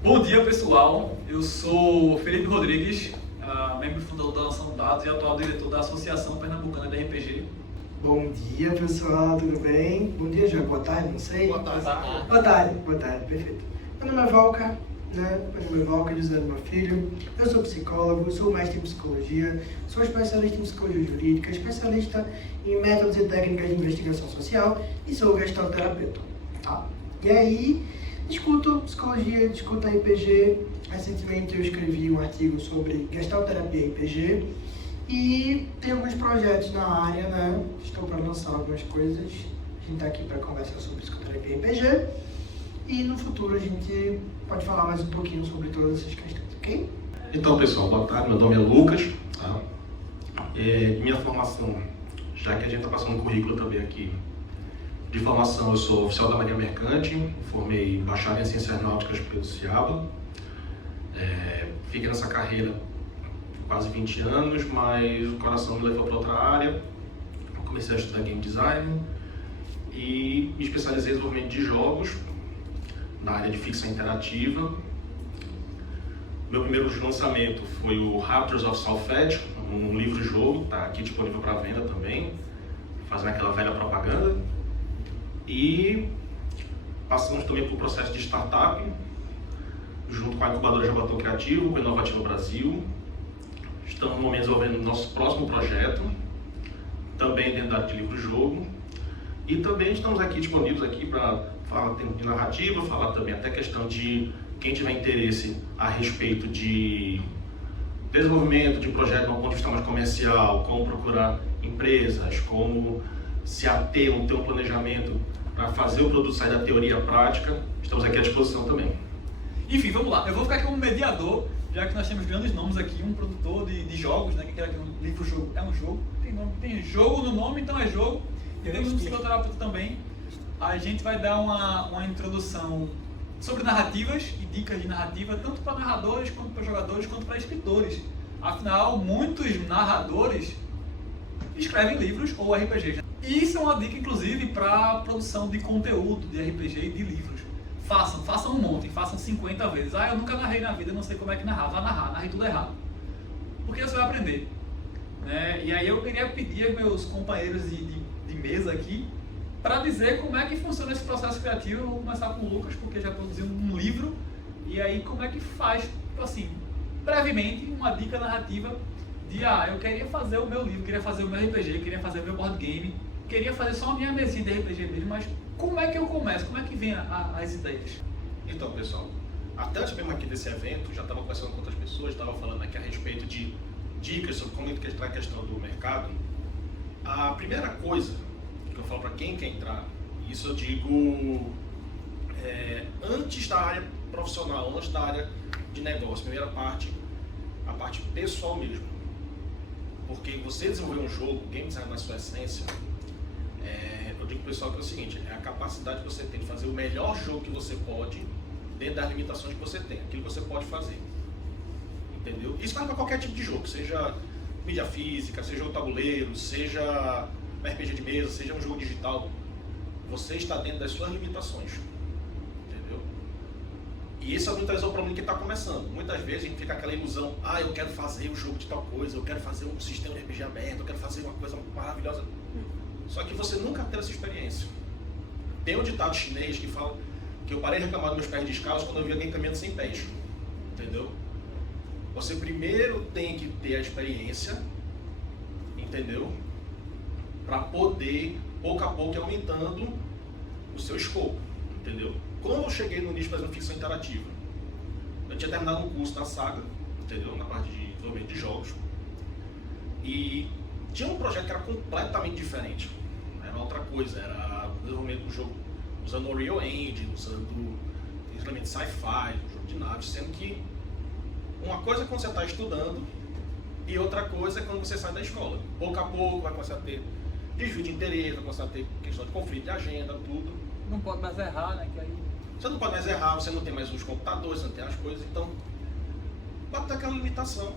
Bom dia, pessoal. Eu sou Felipe Rodrigues, membro fundador da Nação Dados e atual diretor da Associação Pernambucana de RPG. Bom dia, pessoal, tudo bem? Bom dia, já boa tarde, não sei. Boa tarde. Boa tarde, perfeito. Meu nome é Valca, José do meu filho. Eu sou psicólogo, sou mestre em psicologia, sou especialista em psicologia jurídica, especialista em métodos e técnicas de investigação social e sou gestalterapeuta, tá? E aí, discuto psicologia, discuto RPG. Recentemente eu escrevi um artigo sobre gestalterapia e RPG e tem alguns projetos na área, né? Estou para lançar algumas coisas. A gente está aqui para conversar sobre psicoterapia e RPG e no futuro a gente pode falar mais um pouquinho sobre todas essas questões, ok? Então, pessoal, boa tarde. Meu nome é Lucas. Tá? Minha formação, já que a gente está passando um currículo também aqui, de formação eu sou oficial da Marinha Mercante, formei bacharel em Ciências Náuticas pelo CIABA. Fiquei nessa carreira quase 20 anos, mas o coração me levou para outra área. Eu comecei a estudar Game Design e me especializei em desenvolvimento de jogos na área de ficção interativa. Meu primeiro lançamento foi o Raptors of Salfette, um livro-jogo, está aqui disponível para venda também, fazendo aquela velha propaganda. E passamos também por um processo de startup, junto com a incubadora Jabatou Criativo, com o Inovativo Brasil. Estamos no momento desenvolvendo o nosso próximo projeto, também dentro da área de livro-jogo. E também estamos aqui disponíveis aqui para falar de narrativa, falar também até questão de quem tiver interesse a respeito de desenvolvimento de projeto de um ponto de vista mais comercial, como procurar empresas, como se ater, ter um planejamento para fazer o produto sair da teoria à prática. Estamos aqui à disposição também. Enfim, vamos lá. Eu vou ficar aqui como mediador, já que nós temos grandes nomes aqui, um produtor de jogos, né? Que é um livro-jogo é um jogo, tem jogo no nome, então é jogo. E temos um psicoterapeuta também. A gente vai dar uma introdução sobre narrativas e dicas de narrativa, tanto para narradores, quanto para jogadores, quanto para escritores. Afinal, muitos narradores escrevem livros ou RPGs. E isso é uma dica, inclusive, para produção de conteúdo de RPG e de livros. Façam um monte, façam 50 vezes. Eu nunca narrei na vida, não sei como é que narrar. Vá narrar, narrei tudo errado. Porque você vai aprender. Né? E aí eu queria pedir aos meus companheiros de mesa aqui para dizer como é que funciona esse processo criativo. Eu vou começar com o Lucas, porque já produziu um livro. E aí como é que faz, assim, brevemente, uma dica narrativa de eu queria fazer o meu livro, queria fazer o meu RPG, queria fazer o meu board game, queria fazer só a minha mesinha de RPG mesmo, mas como é que eu começo? Como é que vem as ideias? Então, pessoal, até antes mesmo aqui desse evento, já estava conversando com outras pessoas, estava falando aqui a respeito de dicas sobre como entrar a questão do mercado. A primeira coisa que eu falo para quem quer entrar, isso eu digo antes da área profissional, antes da área de negócio, primeira parte, a parte pessoal mesmo. Porque você desenvolver um jogo, game design na sua essência, eu digo pro pessoal que é o seguinte, é a capacidade que você tem de fazer o melhor jogo que você pode, dentro das limitações que você tem, aquilo que você pode fazer. Entendeu? Isso vale para qualquer tipo de jogo, seja mídia física, seja o tabuleiro, seja um RPG de mesa, seja um jogo digital. Você está dentro das suas limitações. Entendeu? E esse muitas vezes é o problema que está começando. Muitas vezes a gente fica aquela ilusão, eu quero fazer um jogo de tal coisa, eu quero fazer um sistema de RPG aberto, eu quero fazer uma coisa maravilhosa. Só que você nunca teve essa experiência. Tem um ditado chinês que fala que eu parei de reclamar dos meus pés descalços quando eu vi alguém caminhando sem pés. Entendeu? Você primeiro tem que ter a experiência, entendeu? Para poder, pouco a pouco, ir aumentando o seu escopo, entendeu? Quando eu cheguei no nicho, por exemplo, ficção interativa, eu tinha terminado um curso da Saga, entendeu? Na parte de desenvolvimento de jogos. E tinha um projeto que era completamente diferente. Era outra coisa, era o desenvolvimento do jogo usando o Unreal Engine, usando elementos sci-fi, um jogo de naves, sendo que uma coisa é quando você está estudando e outra coisa é quando você sai da escola. Pouco a pouco vai começar a ter desvio de interesse, vai começar a ter questão de conflito de agenda, tudo. Não pode mais errar, né? Que aí... Você não pode mais errar, você não tem mais os computadores, você não tem as coisas, então pode ter aquela limitação.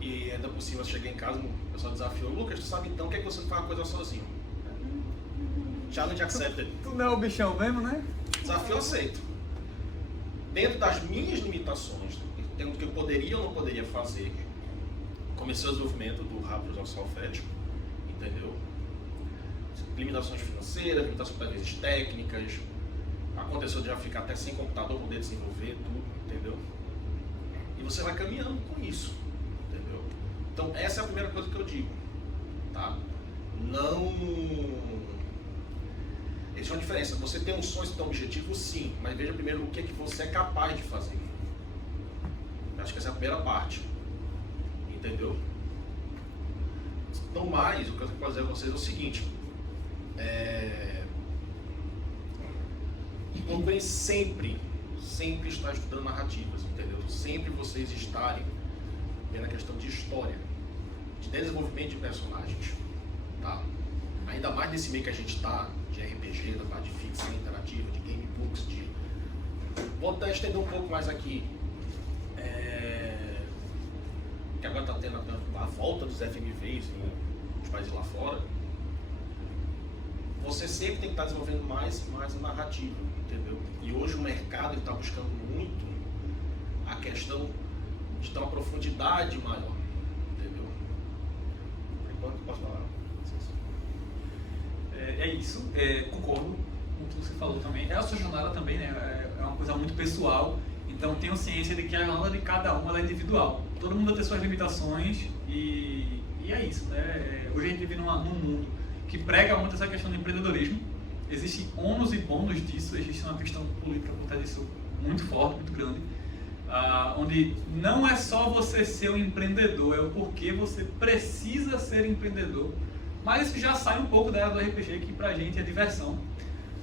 E ainda por cima, você chega em casa, o pessoal desafiou, Lucas, tu sabe então o que é que você não faz uma coisa sozinho? Challenge accepted. Tu não é o bichão mesmo, né? Desafio aceito. dentro das minhas limitações, tendo o que eu poderia ou não poderia fazer, comecei o desenvolvimento do rápido alfabético, entendeu? Limitações financeiras, limitações às vezes técnicas, aconteceu de já ficar até sem computador, poder desenvolver tudo, entendeu? E você vai caminhando com isso, entendeu? Então essa é a primeira coisa que eu digo, tá? Não... Existe uma diferença, você tem um sonho, você tem um objetivo, sim, mas veja primeiro o que é que você é capaz de fazer. Acho que essa é a primeira parte, entendeu? Não mais, o que eu quero dizer a vocês é o seguinte, procurem sempre estar estudando narrativas, entendeu? Sempre vocês estarem vendo a questão de história, de desenvolvimento de personagens, tá? Ainda mais nesse meio que a gente está, de RPG, da parte de ficção interativa, de gamebooks, de... Vou até estender um pouco mais aqui, que agora está tendo a volta dos FMVs nos países lá fora. Você sempre tem que estar desenvolvendo mais a narrativa, entendeu? E hoje o mercado está buscando muito a questão de dar uma profundidade maior, entendeu? Por enquanto, posso falar? É isso, concordo com o que você falou também. A sua jornada também, né? É uma coisa muito pessoal, então tenho ciência de que a jornada de cada um ela é individual. Todo mundo vai ter suas limitações e é isso, né? Hoje a gente vive num mundo que prega muito essa questão do empreendedorismo. Existe ônus e bônus disso, existe uma questão política por trás disso muito forte, muito grande, onde não é só você ser um empreendedor, é o porquê você precisa ser empreendedor. Mas isso já sai um pouco da área do RPG, que pra gente é diversão.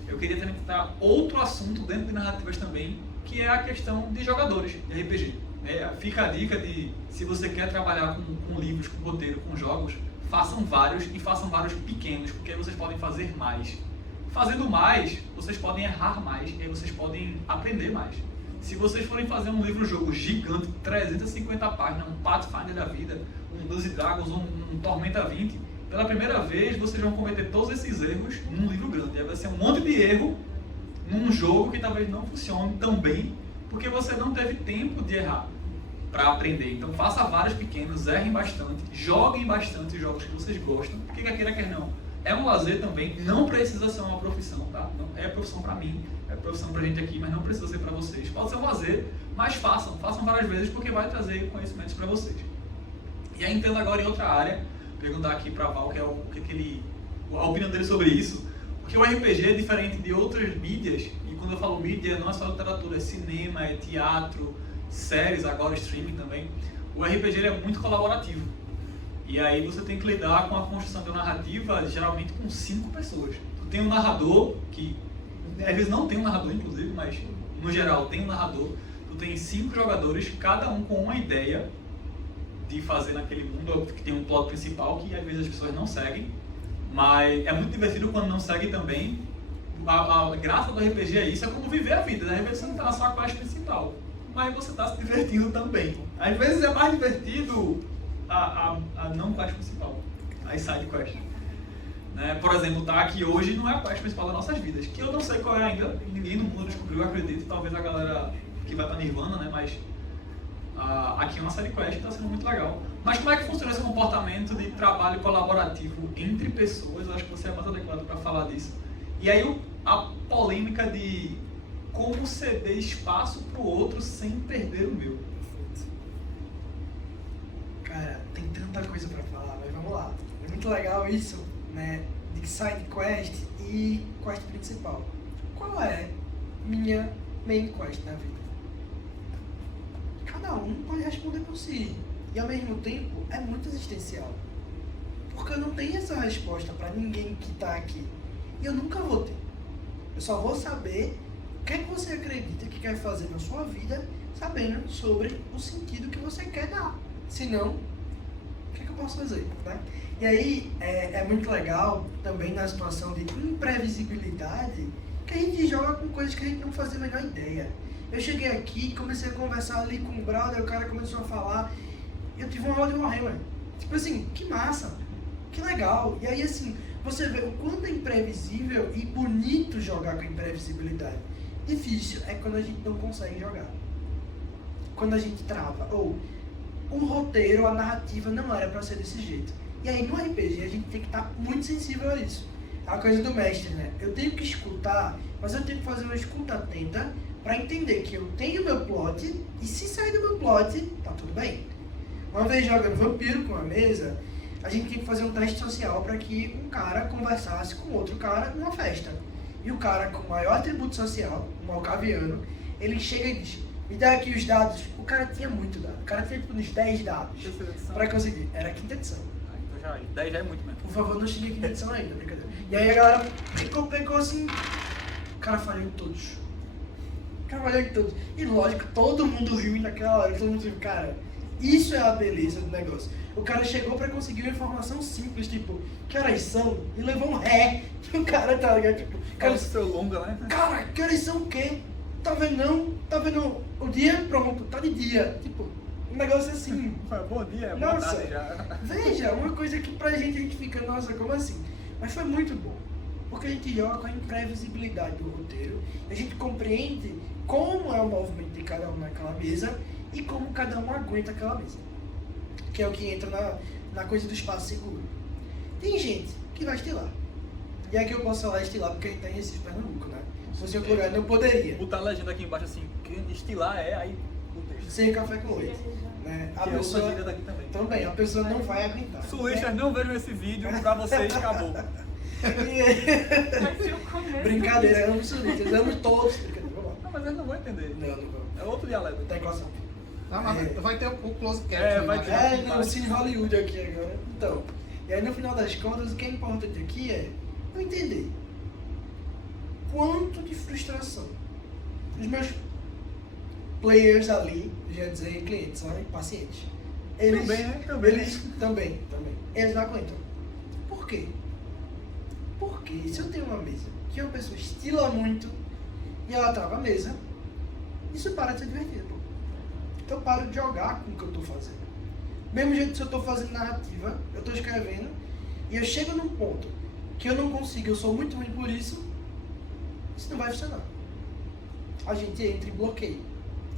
Eu queria também tratar outro assunto dentro de narrativas também, que é a questão de jogadores de RPG. Fica a dica de, se você quer trabalhar com livros, com roteiro, com jogos, façam vários e façam vários pequenos, porque aí vocês podem fazer mais. Fazendo mais, vocês podem errar mais e aí vocês podem aprender mais. Se vocês forem fazer um livro-jogo gigante, 350 páginas, um Pathfinder da vida, um Dungeons & Dragons, um Tormenta 20, pela primeira vez vocês vão cometer todos esses erros num livro grande. Aí vai ser um monte de erro num jogo que talvez não funcione tão bem, porque você não teve tempo de errar para aprender. Então faça vários pequenos, errem bastante, joguem bastante os jogos que vocês gostam, porque quer queira, quer não. É um lazer também, não precisa ser uma profissão, tá? Não, é profissão para mim, é profissão pra gente aqui, mas não precisa ser para vocês. Pode ser um lazer, mas façam várias vezes, porque vai trazer conhecimentos para vocês. E aí entrando agora em outra área, perguntar aqui para Val a opinião dele sobre isso, porque o RPG é diferente de outras mídias, e quando eu falo mídia não é só literatura, é cinema, é teatro, séries, agora streaming também. O RPG ele é muito colaborativo, e aí você tem que lidar com a construção da narrativa geralmente com 5 pessoas. Tu tem um narrador, que às vezes não tem um narrador inclusive, mas no geral tem um narrador. Tu tem 5 jogadores, cada um com uma ideia de fazer naquele mundo, que tem um plot principal que às vezes as pessoas não seguem, mas é muito divertido quando não segue também. A graça do RPG é isso, é como viver a vida, né? Às vezes você não está na sua quest principal, mas você está se divertindo também. Às vezes é mais divertido a não quest principal, as side quest. Né? Por exemplo, tá aqui hoje não é a quest principal das nossas vidas, que eu não sei qual é ainda, ninguém no mundo descobriu, eu acredito, talvez a galera que vai para Nirvana, né? Mas aqui é uma série quest que está sendo muito legal. Mas como é que funciona esse comportamento de trabalho colaborativo entre pessoas? Eu acho que você é mais adequado para falar disso. E aí a polêmica de como ceder espaço para o outro sem perder o meu. Cara, tem tanta coisa para falar, mas vamos lá. É muito legal isso, né? De side quest e quest principal. Qual é minha main quest na vida? Cada um pode responder por si. E ao mesmo tempo é muito existencial. Porque eu não tenho essa resposta para ninguém que está aqui. E eu nunca vou ter. Eu só vou saber o que é que você acredita que quer fazer na sua vida, sabendo sobre o sentido que você quer dar. Senão, o que é que eu posso fazer? Né? E aí é muito legal também na situação de imprevisibilidade que a gente joga com coisas que a gente não fazia a menor ideia. Eu cheguei aqui, comecei a conversar ali com o brother, o cara começou a falar, e eu tive uma hora de morrer, mano. Tipo assim, que massa, que legal. E aí assim, você vê o quanto é imprevisível e bonito jogar com imprevisibilidade. Difícil é quando a gente não consegue jogar. Quando a gente trava. Ou o roteiro, a narrativa não era pra ser desse jeito. E aí no RPG a gente tem que estar muito sensível a isso. É a coisa do mestre, né? Eu tenho que escutar, mas eu tenho que fazer uma escuta atenta pra entender que eu tenho meu plot e se sair do meu plot, tá tudo bem. Uma vez jogando Vampiro com a mesa, a gente tinha que fazer um teste social para que um cara conversasse com outro cara numa festa. E o cara com o maior atributo social, o malcaviano, ele chega e diz, me dá aqui os dados. O cara tinha muito dado. O cara tinha tipo uns 10 dados para conseguir. Era a quinta edição. Então já, 10 já é muito mesmo. Por favor, não cheguei a quinta edição ainda, brincadeira. E aí a galera pegou assim, o cara falhou em todos. O cara falhou em todos. E lógico, todo mundo riu naquela hora. Todo mundo riu, cara, isso é a beleza do negócio. O cara chegou pra conseguir uma informação simples, tipo, que horas são? E levou um ré. O cara, tá ligado? Tipo, Cara, seu longa, né? cara, que horas são o quê? Tá vendo não? Tá vendo o dia? Pronto, tá de dia. Tipo, um negócio assim. Bom dia, boa Nossa, tarde já. veja, uma coisa que pra gente a gente fica, nossa, como assim? Mas foi muito bom. Porque a gente joga com a imprevisibilidade do roteiro, a gente compreende como é o movimento de cada um naquela mesa e como cada um aguenta aquela mesa. Que é o que entra na coisa do espaço seguro. Tem gente que vai estilar. E aqui eu posso falar estilar porque a gente tá em Recife, Pernambuco, né? Se fosse em outro lugar, não poderia. Botar a legenda aqui embaixo assim, que estilar é aí o texto. Sem café com leite. Né? A Que é outra pessoa gíria daqui também. também, a pessoa não vai aguentar. Sulistas, não vejam esse vídeo, pra vocês acabou. Vai ser o começo. Brincadeira, amo sulistas, amo todos. Brincadeira, vamos lá. Não, mas eles não vão entender. Não, não vamos. É outro dialeto. Tá em equação. Não, mas É. vai ter o close cap. É, vai ter. É, não, Cine Hollywood aqui agora. Então, e aí no final das contas, o que é importante aqui é eu entender quanto de frustração os meus players ali, já dizer clientes, sabe? Pacientes. Eles, Também, né? Também. Eles também. Eles não aguentam. Por quê? Porque se eu tenho uma mesa que uma pessoa estila muito e ela trava a mesa, isso para de ser divertido, pô. Então eu paro de jogar com o que eu estou fazendo. Mesmo jeito que se eu estou fazendo narrativa, eu estou escrevendo, e eu chego num ponto que eu não consigo, eu sou muito ruim por isso não vai funcionar. A gente entra em bloqueio.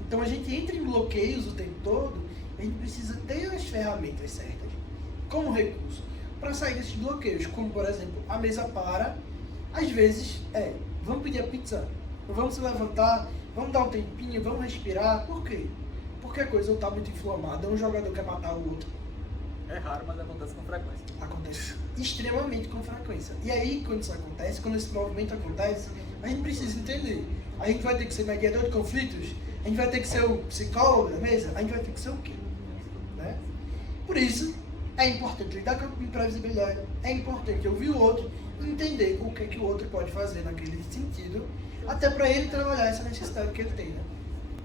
Então a gente entra em bloqueios o tempo todo, a gente precisa ter as ferramentas certas, como recurso, para sair desses bloqueios. Como por exemplo, a mesa para, às vezes vamos pedir a pizza, vamos se levantar, vamos dar um tempinho, vamos respirar. Por quê? Porque a coisa está muito inflamada, um jogador quer matar o outro. É raro, mas acontece com frequência. Acontece extremamente com frequência. E aí, quando isso acontece, quando esse movimento acontece, a gente precisa entender. A gente vai ter que ser mediador de conflitos, a gente vai ter que ser o psicólogo da mesa, a gente vai ter que ser o quê? Né? Por isso, é importante lidar com a imprevisibilidade, é importante ouvir o outro e entender o que o outro pode fazer naquele sentido, até para ele trabalhar essa necessidade que ele tem. Né?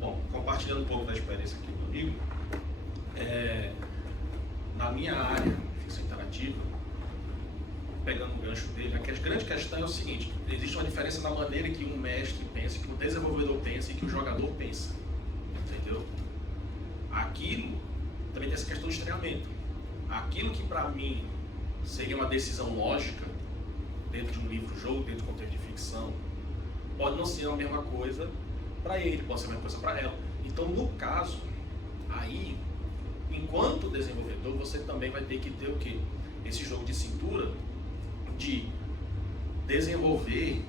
Bom, compartilhando um pouco da experiência aqui do amigo, na minha área, ficção interativa, pegando o gancho dele, a grande questão é o seguinte: existe uma diferença na maneira que um mestre pensa, que um desenvolvedor pensa e que o jogador pensa. Entendeu? Aquilo também tem essa questão de treinamento. Aquilo que para mim seria uma decisão lógica dentro de um livro-jogo, dentro de um contexto de ficção, pode não ser a mesma coisa para ele, pode ser a mesma coisa para ela. Então, no caso, aí, enquanto desenvolvedor, você também vai ter que ter o quê? Esse jogo de cintura de desenvolver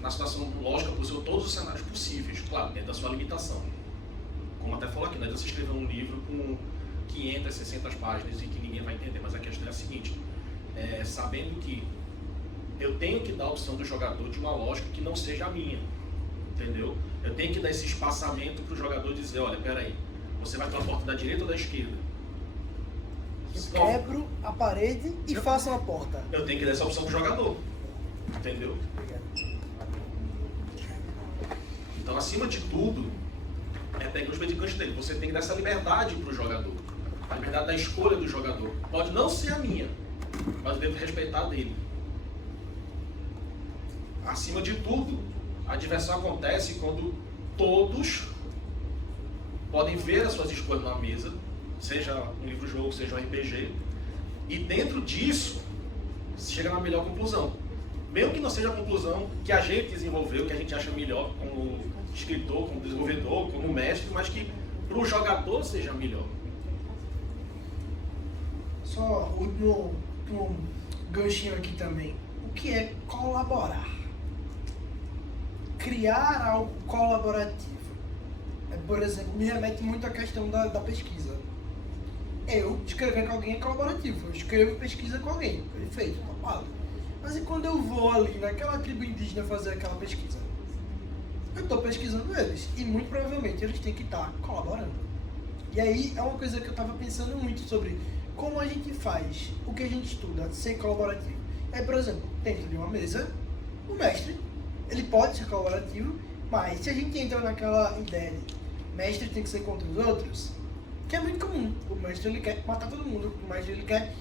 na situação lógica possível todos os cenários possíveis, claro, dentro da sua limitação. Como até falou aqui, não é de você escrever um livro com 500, 600 páginas e que ninguém vai entender, mas a questão é a seguinte: sabendo que eu tenho que dar a opção do jogador de uma lógica que não seja a minha, entendeu? Eu tenho que dar esse espaçamento para o jogador dizer: olha, peraí, você vai pela porta da direita ou da esquerda? Eu quebro a parede e faço uma porta. Eu tenho que dar essa opção para o jogador, entendeu? Então, acima de tudo, pegar os medicanos dele. Você tem que dar essa liberdade para o jogador, a liberdade da escolha do jogador. Pode não ser a minha, mas eu devo respeitar a dele. Acima de tudo, a diversão acontece quando todos podem ver as suas escolhas na mesa, seja um livro-jogo, seja um RPG, e dentro disso, chega na melhor conclusão. mesmo que não seja a conclusão que a gente desenvolveu, que a gente acha melhor como escritor, como desenvolvedor, como mestre, mas que para o jogador seja melhor. Só um ganchinho aqui também. O que é colaborar? Criar algo colaborativo. Por exemplo, me remete muito à questão da pesquisa. Eu escrever com alguém é colaborativo. Eu escrevo pesquisa com alguém. Perfeito, topado. Mas e quando eu vou ali naquela tribo indígena fazer aquela pesquisa? Eu estou pesquisando eles. E muito provavelmente eles têm que estar colaborando. E aí é uma coisa que eu estava pensando muito sobre como a gente faz o que a gente estuda ser colaborativo. Aí, por exemplo, dentro de uma mesa, o mestre, ele pode ser colaborativo, mas se a gente entra naquela ideia de mestre tem que ser contra os outros, que é muito comum. O mestre ele quer matar todo mundo, o mestre ele quer.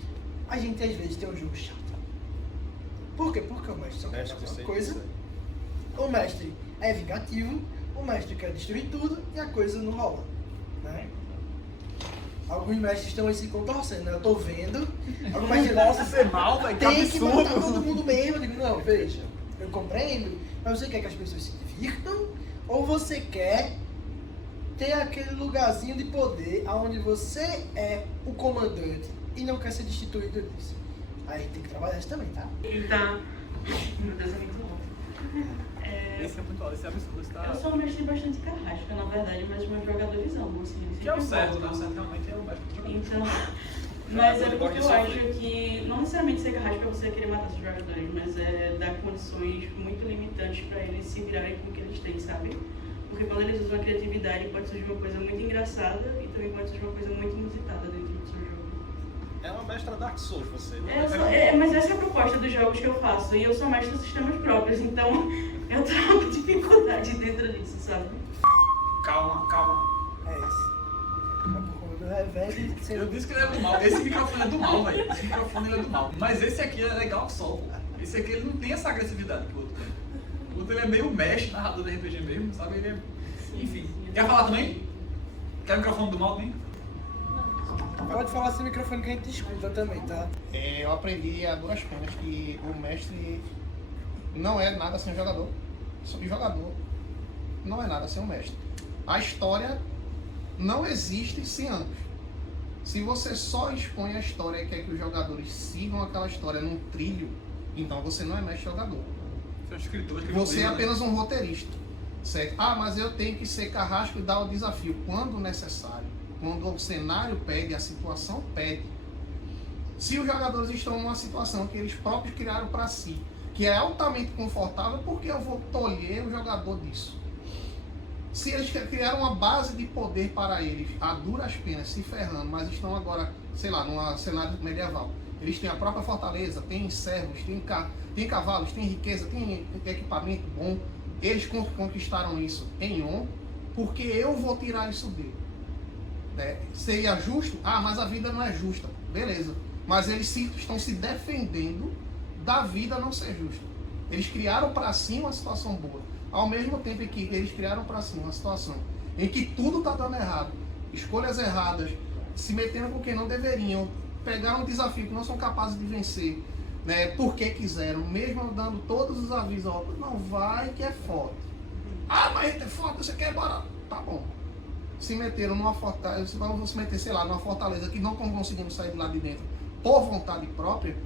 A gente às vezes tem um jogo chato. Por quê? Porque o mestre só quer fazer uma coisa. O mestre é vingativo, o mestre quer destruir tudo e a coisa não rola. Né? Alguns mestres estão aí se contorcendo, né? Eu tô vendo. Alguns mestres Posso ser mal, velho? Que tem que matar todo absurdo! mundo mesmo. Eu digo, não, veja, eu compreendo, mas você quer que as pessoas se divirtam ou você quer ter aquele lugarzinho de poder onde você é o comandante e não quer ser destituído disso? Aí tem que trabalhar isso também, tá? Então, meu Deus, é muito louco. Esse é muito alto, esse é absurdo. Esse tá... Eu sou um mestre bastante carrasca, na verdade, mas meus jogadores amam, assim. Que é o sempre certo, né? gostam. O certo realmente é o mestre do jogador. Então, mas é Ele porque gosta eu de acho que não necessariamente ser carrasco é você querer matar seus jogadores, mas é dar condições muito limitantes para eles se virarem com o que eles têm, sabe? Porque quando eles usam a criatividade pode surgir uma coisa muito engraçada e também pode surgir uma coisa muito inusitada dentro do seu jogo. É uma mestra Dark Souls, você. Né? Mas essa é a proposta dos jogos que eu faço e eu sou mestre dos sistemas próprios, então eu trago dificuldade dentro disso, sabe? Calma, calma. É isso. Mas por conta do revés, Eu disse que ele é do mal. Esse microfone é do mal, velho. Esse microfone ele é do mal. Mas esse aqui é legal só, pô. Esse aqui ele não tem essa agressividade que o outro tem. O outro ele é meio mestre, narrador de RPG mesmo, sabe? Ele é... Enfim. Quer falar também? Quer o microfone do mal também? pode falar sem microfone que a gente escuta também, tá? Eu aprendi a duras penas que o mestre não é nada sem o jogador. O jogador não é nada sem o mestre. A história não existe sem ambos. Se você só expõe a história e quer que os jogadores sigam aquela história num trilho, então você não é mestre jogador. Você é um escritor, Você é apenas um roteirista, certo? Ah, mas eu tenho que ser carrasco e dar o desafio quando necessário, quando o cenário pede, a situação pede. Se os jogadores estão numa situação que eles próprios criaram para si, que é altamente confortável, por que eu vou tolher o jogador disso? Se eles criaram uma base de poder para eles, a duras penas, se ferrando, mas estão agora, sei lá, num cenário medieval. Eles têm a própria fortaleza, têm servos, têm cavalos, têm riqueza, têm equipamento bom. Eles conquistaram isso em On, porque eu vou tirar isso dele. Né? Seria justo? Ah, mas a vida não é justa. Beleza. Mas eles estão se defendendo da vida não ser justa. Eles criaram para si uma situação boa. Ao mesmo tempo em que eles criaram para si uma situação em que tudo está dando errado, escolhas erradas, se metendo com quem não deveriam, pegaram um desafio que não são capazes de vencer, né, porque quiseram, mesmo dando todos os avisos, ó, não vai que é foda. Ah, mas é foda, você quer ir embora? Tá bom. Se meteram numa fortaleza, vão se meter, sei lá, numa fortaleza que não estão conseguindo sair de lá de dentro por vontade própria,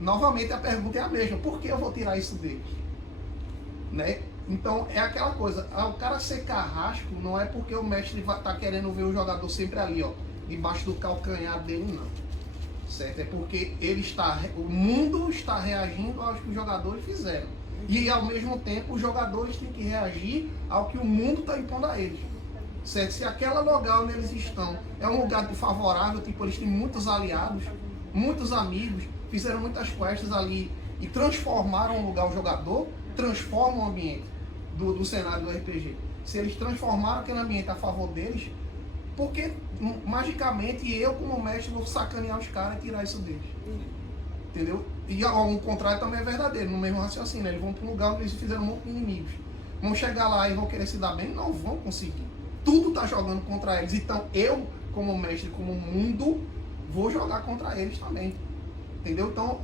novamente a pergunta é a mesma, por que eu vou tirar isso deles? Né? Então é aquela coisa, o cara ser carrasco não é porque o mestre tá querendo ver o jogador sempre ali, ó, debaixo do calcanhar dele, não. Certo? É porque o mundo está reagindo ao que os jogadores fizeram. E ao mesmo tempo os jogadores têm que reagir ao que o mundo está impondo a eles. Certo? Se aquela lugar onde eles estão é um lugar favorável, tipo, eles têm muitos aliados, muitos amigos, fizeram muitas quests ali e transformaram o lugar, o jogador transforma o ambiente do cenário do RPG. Se eles transformaram aquele ambiente a favor deles, porque magicamente eu como mestre vou sacanear os caras e tirar isso deles. Entendeu? E ao contrário também é verdadeiro, no mesmo raciocínio, né? Eles vão para um lugar onde eles fizeram um monte de inimigos. Vão chegar lá e vão querer se dar bem? Não vão conseguir. Tudo está jogando contra eles. Então eu, como mestre, como mundo, vou jogar contra eles também. Entendeu? Então,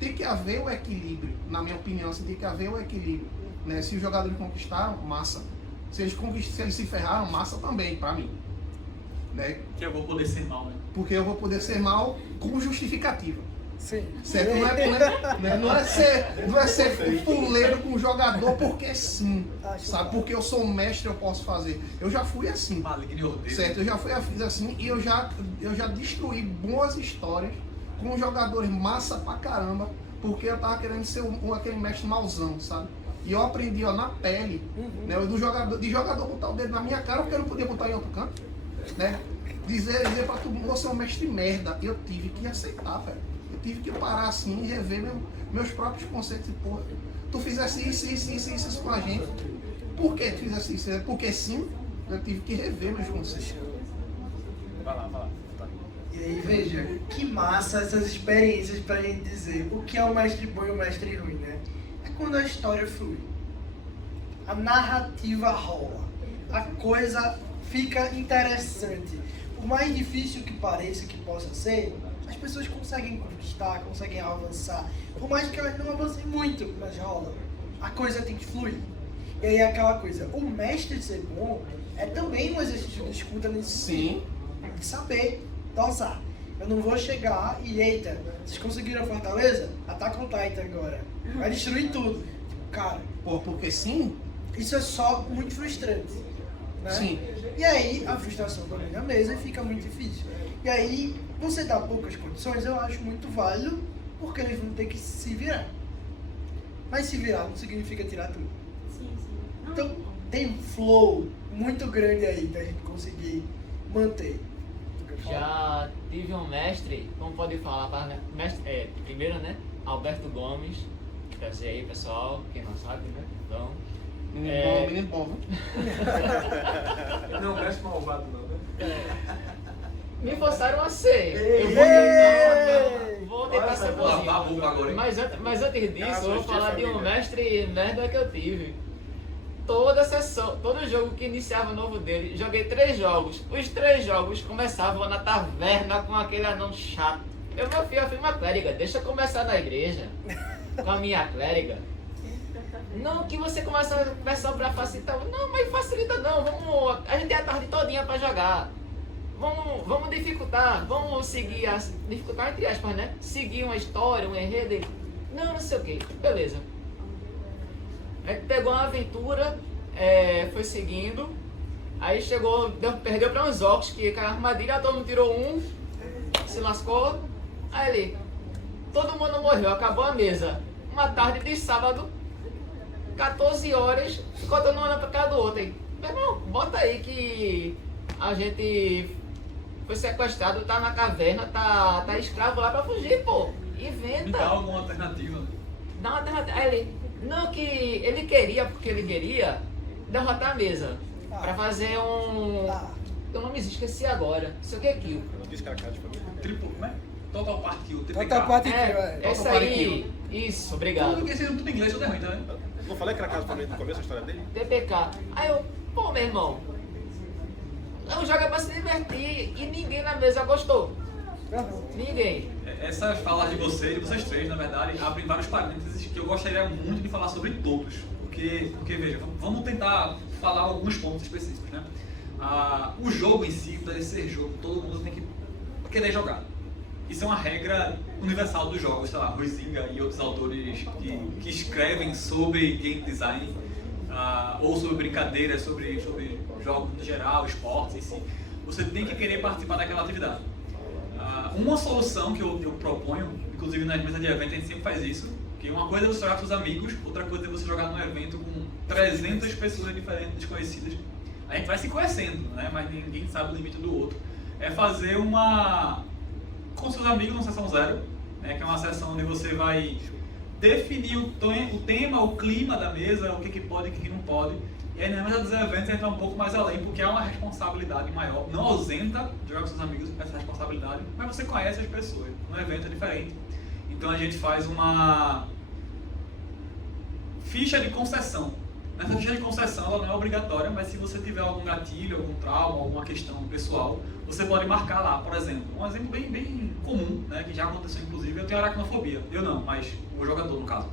tem que haver o equilíbrio, na minha opinião, assim, tem que haver o equilíbrio. Né? Se os jogadores conquistaram, massa. Se eles se ferraram, massa também, pra mim. Né? Que eu vou poder ser mal, né? Porque eu vou poder ser mal com justificativa. Sim. Certo? Não é ser fuleiro com o jogador porque sim. Sabe? Porque eu sou um mestre, eu posso fazer. Eu já fui assim. Maligno e ordeiro. Certo? Eu já fui assim e eu já destruí boas histórias com jogadores massa pra caramba, porque eu tava querendo ser aquele mestre mauzão, sabe? E eu aprendi, ó, na pele, né? De jogador botar o dedo na minha cara porque eu não podia botar em outro canto, né? Dizer pra tu, você é um mestre merda. Eu tive que aceitar, velho. Eu tive que parar assim e rever meus próprios conceitos. Porra, tu fizesse isso com a gente. Por que tu fizesse isso? Porque sim, eu tive que rever meus conceitos. Vai lá. Tá. E aí, veja, que massa essas experiências pra gente dizer o que é o mestre bom e o mestre ruim, né? É quando a história flui. A narrativa rola. A coisa fica interessante. Por mais difícil que pareça que possa ser, as pessoas conseguem conquistar, conseguem avançar. Por mais que elas não avancem muito, mas rola. A coisa tem que fluir. E aí é aquela coisa, o mestre ser bom é também um exercício de escuta nesse Sim. de saber dosar. Eu não vou chegar e, eita, vocês conseguiram a Fortaleza? Ataca o Titan agora. Vai destruir tudo. Cara, Pô, porque sim? isso é só muito frustrante. Né? Sim. E aí a frustração domina a mesa e fica muito difícil. E aí você dá poucas condições, eu acho muito válido, porque eles vão ter que se virar. Mas se virar não significa tirar tudo. Sim, sim. Não, Então tem um flow muito grande aí pra gente conseguir manter. Já tive um mestre, como pode falar, mestre, primeiro, né, Alberto Gomes, prazer aí, pessoal, quem não sabe, né, então... Menino bom, viu? Não, mestre malvado não, né? Me forçaram a ser. Eu vou tentar ser Vou lavar a bonzinho. boca agora, hein? Mas antes disso, Ah, eu vou sua falar de um família. mestre merda que eu tive. Toda sessão, todo jogo que iniciava novo dele, joguei 3 jogos. Os 3 jogos começavam na taverna com aquele anão chato. Meu filho, eu fui uma clériga, deixa eu começar na igreja com a minha clériga. Não, que você começa a versão pra facilitar. Não, mas facilita não, vamos. A gente tem a tarde todinha pra jogar. Vamos dificultar, vamos seguir dificultar entre aspas, né? Seguir uma história, um enredo. Não sei o que. Beleza. A gente pegou uma aventura, foi seguindo. Aí chegou, perdeu pra uns orcs que caiu a armadilha, todo mundo tirou um, se lascou. Aí ele, todo mundo morreu, acabou a mesa. Uma tarde de sábado, 14 horas, ficou todo mundo pra cada do outro. Aí, meu irmão, bota aí que a gente foi sequestrado, tá na caverna, tá escravo lá pra fugir, pô. Me Inventa. dá alguma alternativa. Dá uma alternativa. Aí ele, não, que ele queria, porque ele queria derrotar a mesa. Pra fazer um... O nome existe, esqueci agora. Não sei o que é kill. Eu disse que era cara de família. Triplo, né? Total Party Kill, TPK. Total Party Kill, Essa Total Party aí. Isso, obrigado. Tudo que seja tudo em inglês, tudo é ruim, tá vendo? Não falei que era casa de família no começo da história dele? TPK. Aí eu, pô, meu irmão, eu jogo é pra se divertir e ninguém na mesa gostou. Ninguém. Essas falas de vocês três, na verdade, abrem vários parênteses que eu gostaria muito de falar sobre todos. Porque veja, vamos tentar falar alguns pontos específicos, né? O jogo em si, para ele ser jogo, todo mundo tem que querer jogar. Isso é uma regra universal dos jogos, sei lá, Huizinga e outros autores que escrevem sobre game design, ou sobre brincadeiras, sobre jogos no geral, esportes em si. Você tem que querer participar daquela atividade. Uma solução que eu proponho, inclusive nas mesas de evento a gente sempre faz isso, que uma coisa é você jogar com seus amigos, outra coisa é você jogar num evento com 300 pessoas diferentes, desconhecidas. A gente vai se conhecendo, né? Mas ninguém sabe o limite do outro. É fazer com seus amigos uma sessão zero, né? Que é uma sessão onde você vai definir o tema, o clima da mesa, o que pode e o que não pode. E aí na mesa dos eventos a gente vai um pouco mais além, porque é uma responsabilidade maior. Não ausenta jogar com seus amigos essa responsabilidade, mas você conhece as pessoas. No evento é diferente. Então a gente faz uma ficha de concessão. Nessa ficha de concessão ela não é obrigatória, mas se você tiver algum gatilho, algum trauma, alguma questão pessoal, você pode marcar lá, por exemplo. Um exemplo bem comum, né, que já aconteceu inclusive, eu tenho aracnofobia. Eu não, mas o jogador no caso.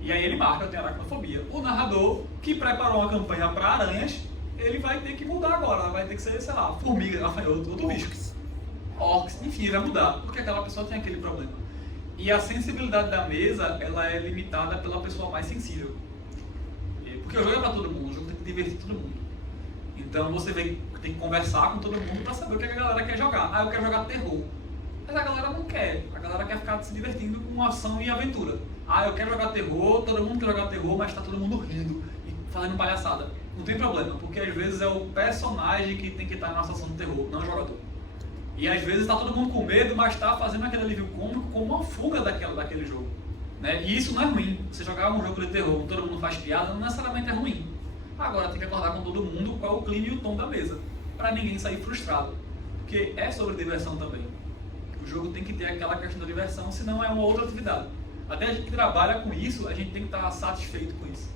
E aí ele marca, eu tenho aracnofobia. O narrador, que preparou uma campanha para aranhas, ele vai ter que mudar agora, vai ter que ser, sei lá, formiga, outro bicho. Orcs, enfim, ele vai mudar, porque aquela pessoa tem aquele problema. E a sensibilidade da mesa, ela é limitada pela pessoa mais sensível. Porque o jogo é para todo mundo, o jogo tem que divertir todo mundo. Então você tem que conversar com todo mundo para saber o que a galera quer jogar. Ah, eu quero jogar terror. Mas a galera não quer. A galera quer ficar se divertindo com ação e aventura. Ah, eu quero jogar terror, todo mundo quer jogar terror, mas está todo mundo rindo e fazendo palhaçada. Não tem problema, porque às vezes é o personagem que tem que estar na situação do terror, não o jogador. E às vezes está todo mundo com medo, mas está fazendo aquele alívio cômico como uma fuga daquele jogo. Né? E isso não é ruim. Você jogar um jogo de terror, todo mundo faz piada, não necessariamente é ruim. Agora tem que acordar com todo mundo qual é o clima e o tom da mesa, para ninguém sair frustrado. Porque é sobre diversão também. O jogo tem que ter aquela questão da diversão, senão é uma outra atividade. Até a gente que trabalha com isso, a gente tem que estar satisfeito com isso.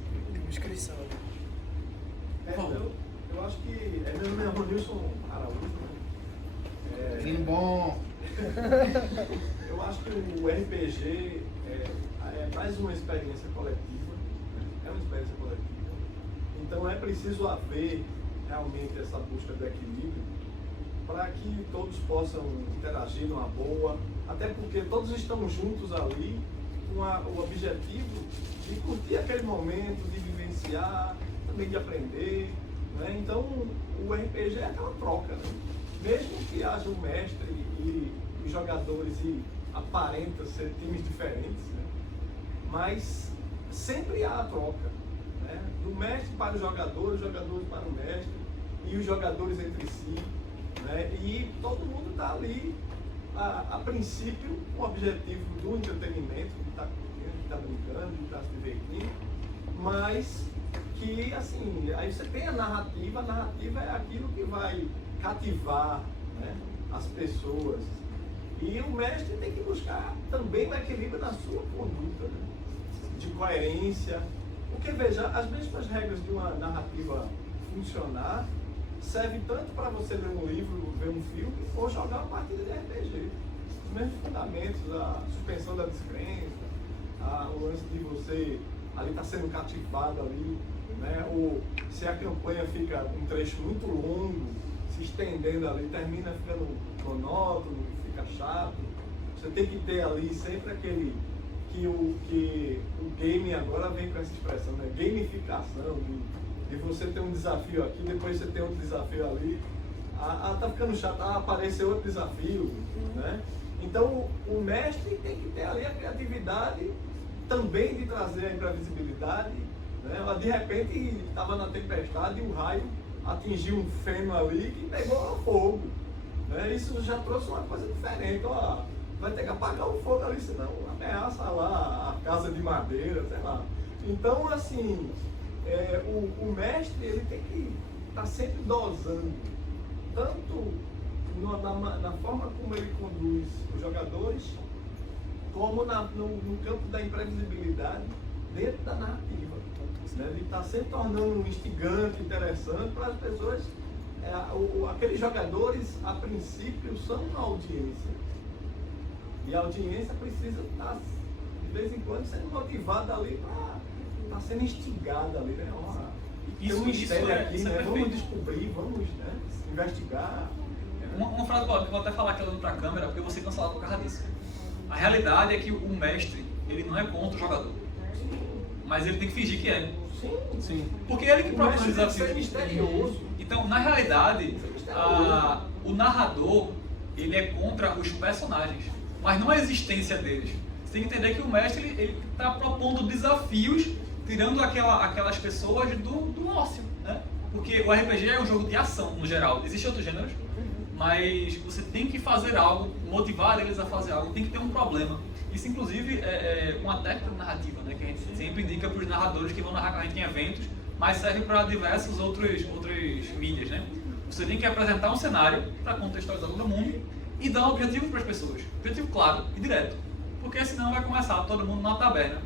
Inscrição. Eu acho que é meu nome é Ronilson Araújo, né? Vinho bom. Eu acho que o RPG é mais uma experiência coletiva, né? É uma experiência coletiva. Então é preciso haver realmente essa busca do equilíbrio para que todos possam interagir numa boa, até porque todos estão juntos ali com o objetivo de curtir aquele momento, de vivenciar, também de aprender, né? Então o RPG é aquela troca, né? Mesmo que haja um mestre e os jogadores aparentam ser times diferentes, né? Mas sempre há a troca, né? Do mestre para os jogadores para o mestre e os jogadores entre si, né? E todo mundo está ali a princípio com o objetivo do entretenimento, de estar curtindo, de estar brincando, de estar se divertindo, mas que assim, aí você tem a narrativa é aquilo que vai cativar, né, as pessoas. E o mestre tem que buscar também o equilíbrio na sua conduta, né, de coerência. Porque veja, as mesmas regras de uma narrativa funcionar serve tanto para você ler um livro, ver um filme, ou jogar uma partida de RPG. Os mesmos fundamentos, a suspensão da descrença, o lance de você ali estar sendo cativado ali, né? Ou se a campanha fica um trecho muito longo, se estendendo ali, termina ficando monótono, fica chato. Você tem que ter ali sempre aquele que o game agora vem com essa expressão, né? Gamificação, de você ter um desafio aqui, depois você tem outro desafio ali. Tá ficando chato, apareceu outro desafio, né? Então o mestre tem que ter ali a criatividade também de trazer a imprevisibilidade, né? De repente estava na tempestade e o raio atingiu um feno ali que pegou fogo, né? Isso já trouxe uma coisa diferente. Ó, vai ter que apagar o fogo ali, senão ameaça lá a casa de madeira, sei lá. Então, assim, o mestre ele tem que estar sempre dosando, tanto na forma como ele conduz os jogadores, como no campo da imprevisibilidade dentro da narrativa. Né? Ele está sempre tornando um instigante, interessante para as pessoas. Aqueles jogadores, a princípio, são uma audiência. E a audiência precisa estar, de vez em quando, sendo motivada ali para estar sendo instigada ali, né? Tem um mistério aqui, né? Vamos descobrir, vamos, né, investigar. Uma frase que eu vou até falar aqui olhando para a câmera, porque eu vou ser cancelado por causa disso. A realidade é que o mestre, ele não é contra o jogador. Mas ele tem que fingir que é. Sim. Porque ele que propõe os Ser desafios. misterioso. Então, na realidade, o narrador, ele é contra os personagens, mas não a existência deles. Você tem que entender que o mestre, ele está propondo desafios, tirando aquelas pessoas do ócio, né? Porque o RPG é um jogo de ação, no geral. Existem outros gêneros, mas você tem que fazer algo, motivar eles a fazer algo, tem que ter um problema. Isso, inclusive, é uma técnica narrativa, né, que a gente sempre indica para os narradores que vão narrar com a gente em eventos, mas serve para diversos outros mídias, né? Você tem que apresentar um cenário para contextualizar todo mundo e dar um objetivo para as pessoas. Objetivo claro e direto. Porque senão vai começar todo mundo na taberna.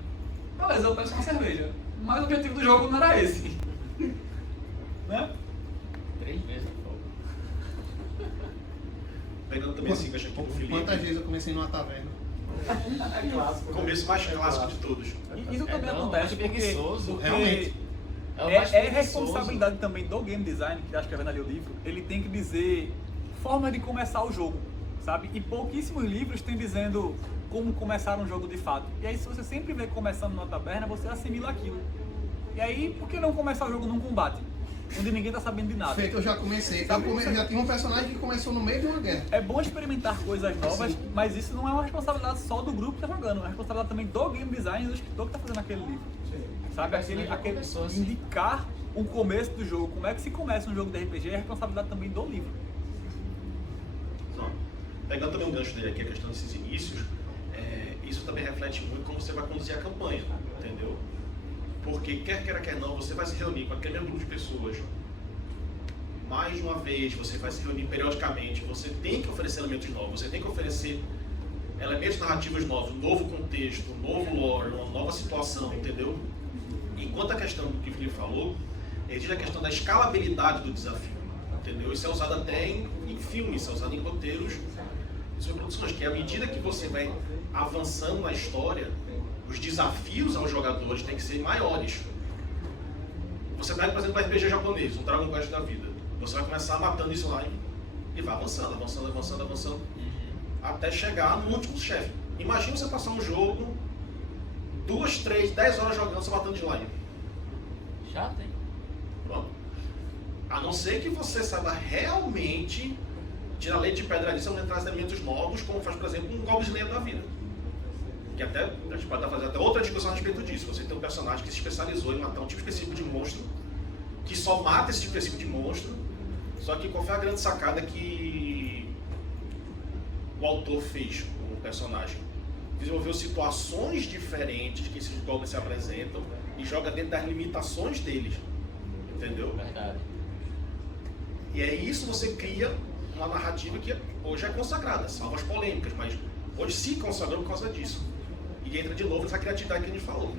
Beleza, eu peço uma cerveja. mas o objetivo do jogo não era esse. Né? 3 vezes fogo. Pegando também assim, que eu achei aqui do Quantas Felipe. vezes eu comecei numa taverna? É clássico. O começo mais clássico de todos. E isso também não, acontece é porque, preguiçoso, porque realmente. É o mais é preguiçoso. responsabilidade também do game design, que acho que é vendo ali o livro, ele tem que dizer forma de começar o jogo, sabe? E pouquíssimos livros têm dizendo como começar um jogo de fato. E aí se você sempre vê começando numa taberna, você assimila aquilo. E aí, por que não começar o jogo num combate? Onde ninguém tá sabendo de nada. Feito, eu já comecei. Já tinha um personagem que começou no meio de uma guerra. É bom experimentar coisas novas, mas isso não é uma responsabilidade só do grupo que tá jogando, é uma responsabilidade também do game design e do escritor que tá fazendo aquele livro. Sabe? Aquele começou assim. indicar o começo do jogo, como é que se começa um jogo de RPG, é responsabilidade também do livro. Não. Pegando também um gancho dele aqui, a questão desses inícios, isso também reflete muito como você vai conduzir a campanha, entendeu? Porque quer queira, quer não, você vai se reunir com aquele mesmo grupo de pessoas mais de uma vez, você vai se reunir periodicamente, você tem que oferecer elementos novos, você tem que oferecer elementos narrativos novos, um novo contexto, um novo lore, uma nova situação, entendeu? Enquanto a questão do que o Felipe falou, existe a questão da escalabilidade do desafio, entendeu? Isso é usado até em filmes, isso é usado em roteiros e sobre produções, que à medida que você vai avançando na história, os desafios aos jogadores têm que ser maiores. Você pega, por exemplo, um RPG japonês, um Dragon Quest da vida. Você vai começar matando slime e vai avançando, até chegar no último chefe. Imagina você passar um jogo, 2, 3, 10 horas jogando, você matando slime. Já tem. Pronto. A não ser que você saiba realmente tirar leite de pedra disso, onde traz elementos novos, como faz, por exemplo, um Goblin Slayer da vida. Que até, a gente pode fazer até outra discussão a respeito disso. Você tem um personagem que se especializou em matar um tipo específico de monstro, que só mata esse tipo específico de monstro. Só que qual foi a grande sacada que o autor fez com o personagem? Desenvolveu situações diferentes que esses goblins se apresentam e joga dentro das limitações deles. Entendeu? Verdade. E é isso, você cria uma narrativa que hoje é consagrada, salvo as polêmicas, mas hoje se consagrou por causa disso. E entra de novo essa criatividade que a gente falou.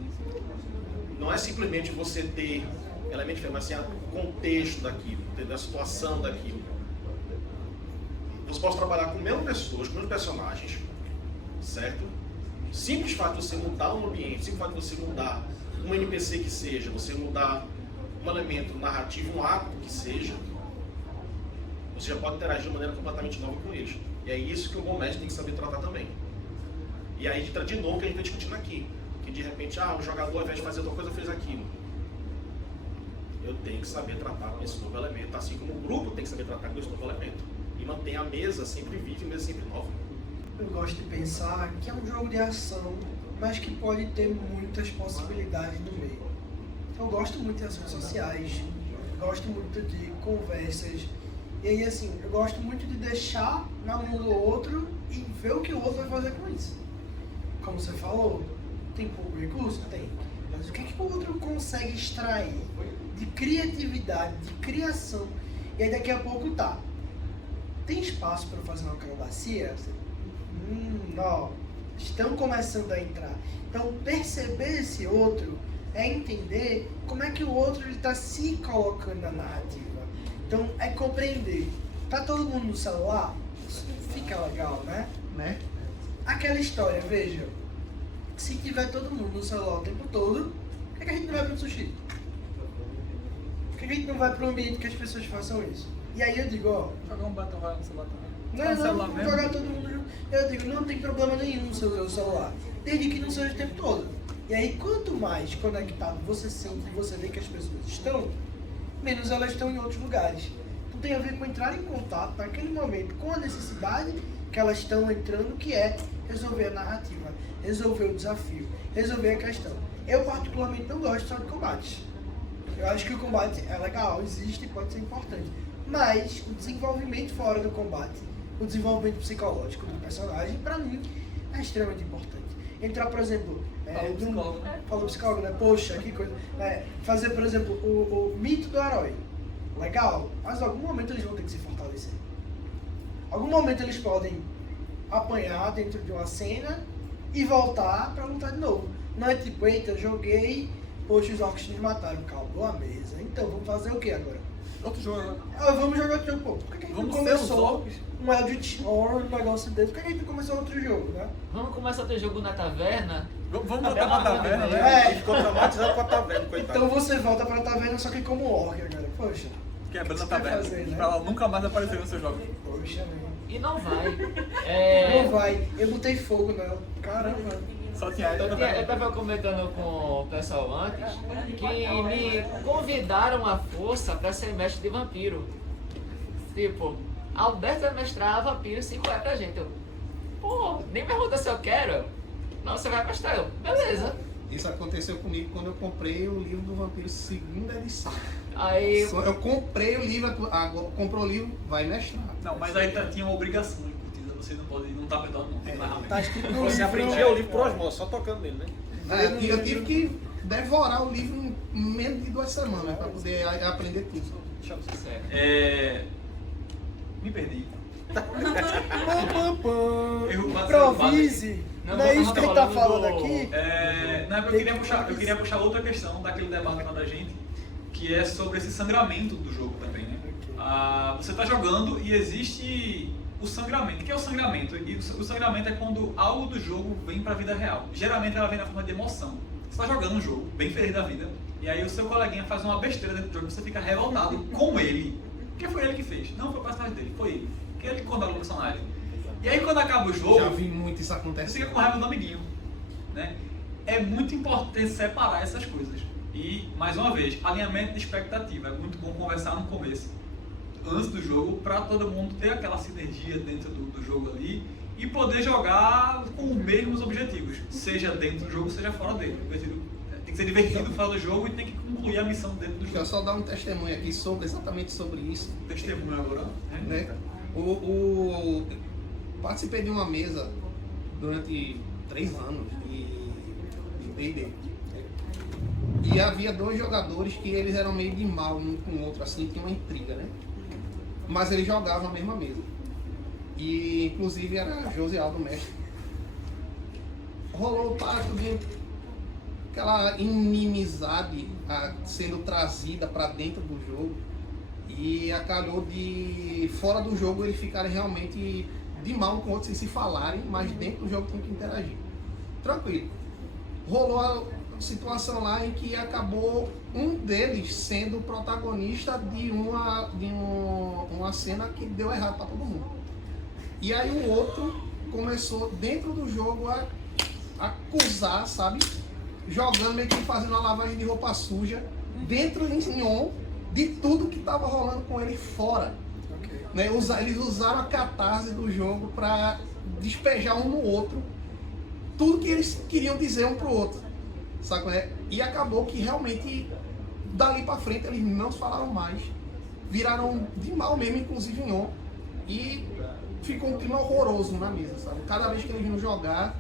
Não é simplesmente você ter elementos diferentes, mas sim o contexto daquilo, a situação daquilo. Você pode trabalhar com menos pessoas, com menos personagens, certo? Simples fato de você mudar um ambiente, simples fato de você mudar um NPC que seja, você mudar um elemento narrativo, um ato que seja, você já pode interagir de maneira completamente nova com eles. E é isso que o bom mestre tem que saber tratar também. E aí entra de novo o que a gente está discutindo aqui. Que de repente, o jogador ao invés de fazer outra coisa fez aquilo. Eu tenho que saber tratar com esse novo elemento, assim como o grupo tem que saber tratar com esse novo elemento. E manter a mesa sempre viva e a mesa sempre nova. Eu gosto de pensar que é um jogo de ação, mas que pode ter muitas possibilidades no meio. Eu gosto muito de ações sociais, gosto muito de conversas. E aí, assim, eu gosto muito de deixar na mão do outro e ver o que o outro vai fazer com isso. Como você falou, tem pouco recurso? Tem. Mas o que o outro consegue extrair de criatividade, de criação? E aí daqui a pouco tá. Tem espaço para fazer uma acrobacia? Não. Estão começando a entrar. Então, perceber esse outro é entender como é que o outro está se colocando na narrativa. Então, é compreender. Tá todo mundo no celular? Isso não fica legal, né? Aquela história, veja. Se tiver todo mundo no celular o tempo todo, por que a gente não vai pro sushi? Por que a gente não vai pro ambiente que as pessoas façam isso? E aí eu digo, Jogar um Battle Royale no celular também. não, vamos jogar todo mundo junto. Eu digo, não tem problema nenhum você usar o celular, desde que não seja o tempo todo. E aí, quanto mais conectado você sente e você vê que as pessoas estão, menos elas estão em outros lugares. Então tem a ver com entrar em contato naquele momento com a necessidade que elas estão entrando, que é resolver a narrativa, resolver o desafio, resolver a questão. Eu particularmente não gosto só de combates. Eu acho que o combate é legal, existe e pode ser importante. Mas o desenvolvimento fora do combate, o desenvolvimento psicológico do personagem, pra mim, é extremamente importante. Entrar, por exemplo, falou psicólogo, né? Poxa, que coisa. Fazer, por exemplo, o mito do herói. Legal, mas em algum momento eles vão ter que se fortalecer. Em algum momento eles podem apanhar dentro de uma cena e voltar pra lutar de novo. Não é tipo, eita, joguei poxa, os orcs nos mataram, acabou a mesa. Então, vamos fazer o que agora? Outro jogo agora. Vamos jogar outro jogo, pô. Por que a gente não Vamos ser os começou orcs. um Eldritch Horror, um negócio desse? Por que a gente não começou outro jogo, né? Vamos começar outro jogo na taverna? Vamos Até botar pra uma taverna, coisa, né? Ele ficou traumatizado com a taverna, coitado. Então você volta pra taverna só que como orc agora. Poxa, Quebrando a Você vai taverna. fazer, né? Pra ela nunca mais aparecer no seu jogo. poxa, velho. E não vai. Não vai. Eu botei fogo nela. Caramba. Só tinha ela Eu taverna. tava comentando com o pessoal antes que me convidaram à força pra ser mestre de vampiro. Tipo, Alberto vai mestrar vampiro 5 é pra gente. Eu, pô, nem me pergunta se eu quero. Não, você vai mestrar. Eu, beleza. Isso aconteceu comigo quando eu comprei o livro do Vampiro segunda edição. Aí, Eu comprei o livro, agora comprou o livro, vai mestrar. Não, mas aí tinha uma obrigação incutida. Você não pode, não tá perdoando, não. Tem mais rápido. Tá escrito no Você livro. aprendia o livro por osmose, só tocando nele, né? Eu tive que devorar o livro em menos de 2 semanas para poder aprender tudo. certo. Me perdi. Pam, pam. Erro básico. Improvise. Não, Não é isso que ele tá falando falando do- aqui? Não, eu queria puxar outra questão daquele debate lá da gente, que é sobre esse sangramento do jogo também, né? Você está jogando e existe o sangramento. O que é o sangramento? E o sangramento é quando algo do jogo vem para a vida real. Geralmente ela vem na forma de emoção. Você está jogando um jogo, bem feliz da vida, e aí o seu coleguinha faz uma besteira dentro do jogo e você fica revoltado com ele. Porque foi ele que fez, não foi o personagem dele, foi ele. Porque ele controla o personagem. E aí quando acaba o jogo, Já vi muito isso você acontecer. fica com raiva do amiguinho, né? É muito importante separar essas coisas. E, mais uma vez, alinhamento de expectativa. É muito bom conversar no começo, antes do jogo, para todo mundo ter aquela sinergia dentro do jogo ali e poder jogar com os mesmos objetivos, seja dentro do jogo, seja fora dele. Tem que ser divertido fora do jogo e tem que concluir a missão dentro do Deixa eu jogo. só dar um testemunho aqui exatamente sobre isso. Testemunho agora, Né? Participei de uma mesa durante 3 anos de D&D. E havia 2 jogadores que eles eram meio de mal um com o outro, assim, tinha uma intriga, né? Mas eles jogavam a mesma mesa. E inclusive era Josialdo mestre. Rolou o pacto de aquela inimizade sendo trazida para dentro do jogo. E acabou de, fora do jogo, eles ficarem realmente de mal um com o outro sem se falarem, mas dentro do jogo tem que interagir. Tranquilo. Rolou a situação lá em que acabou um deles sendo o protagonista de uma cena que deu errado para todo mundo. E aí o outro começou dentro do jogo a acusar, sabe? Jogando meio que fazendo uma lavagem de roupa suja dentro em on de tudo que estava rolando com ele fora. Né? Eles usaram a catarse do jogo para despejar um no outro tudo que eles queriam dizer um pro outro, sabe? Né? E acabou que realmente dali para frente eles não se falaram mais, viraram de mal mesmo, inclusive em on, e ficou um clima horroroso na mesa, sabe? Cada vez que eles vinham jogar,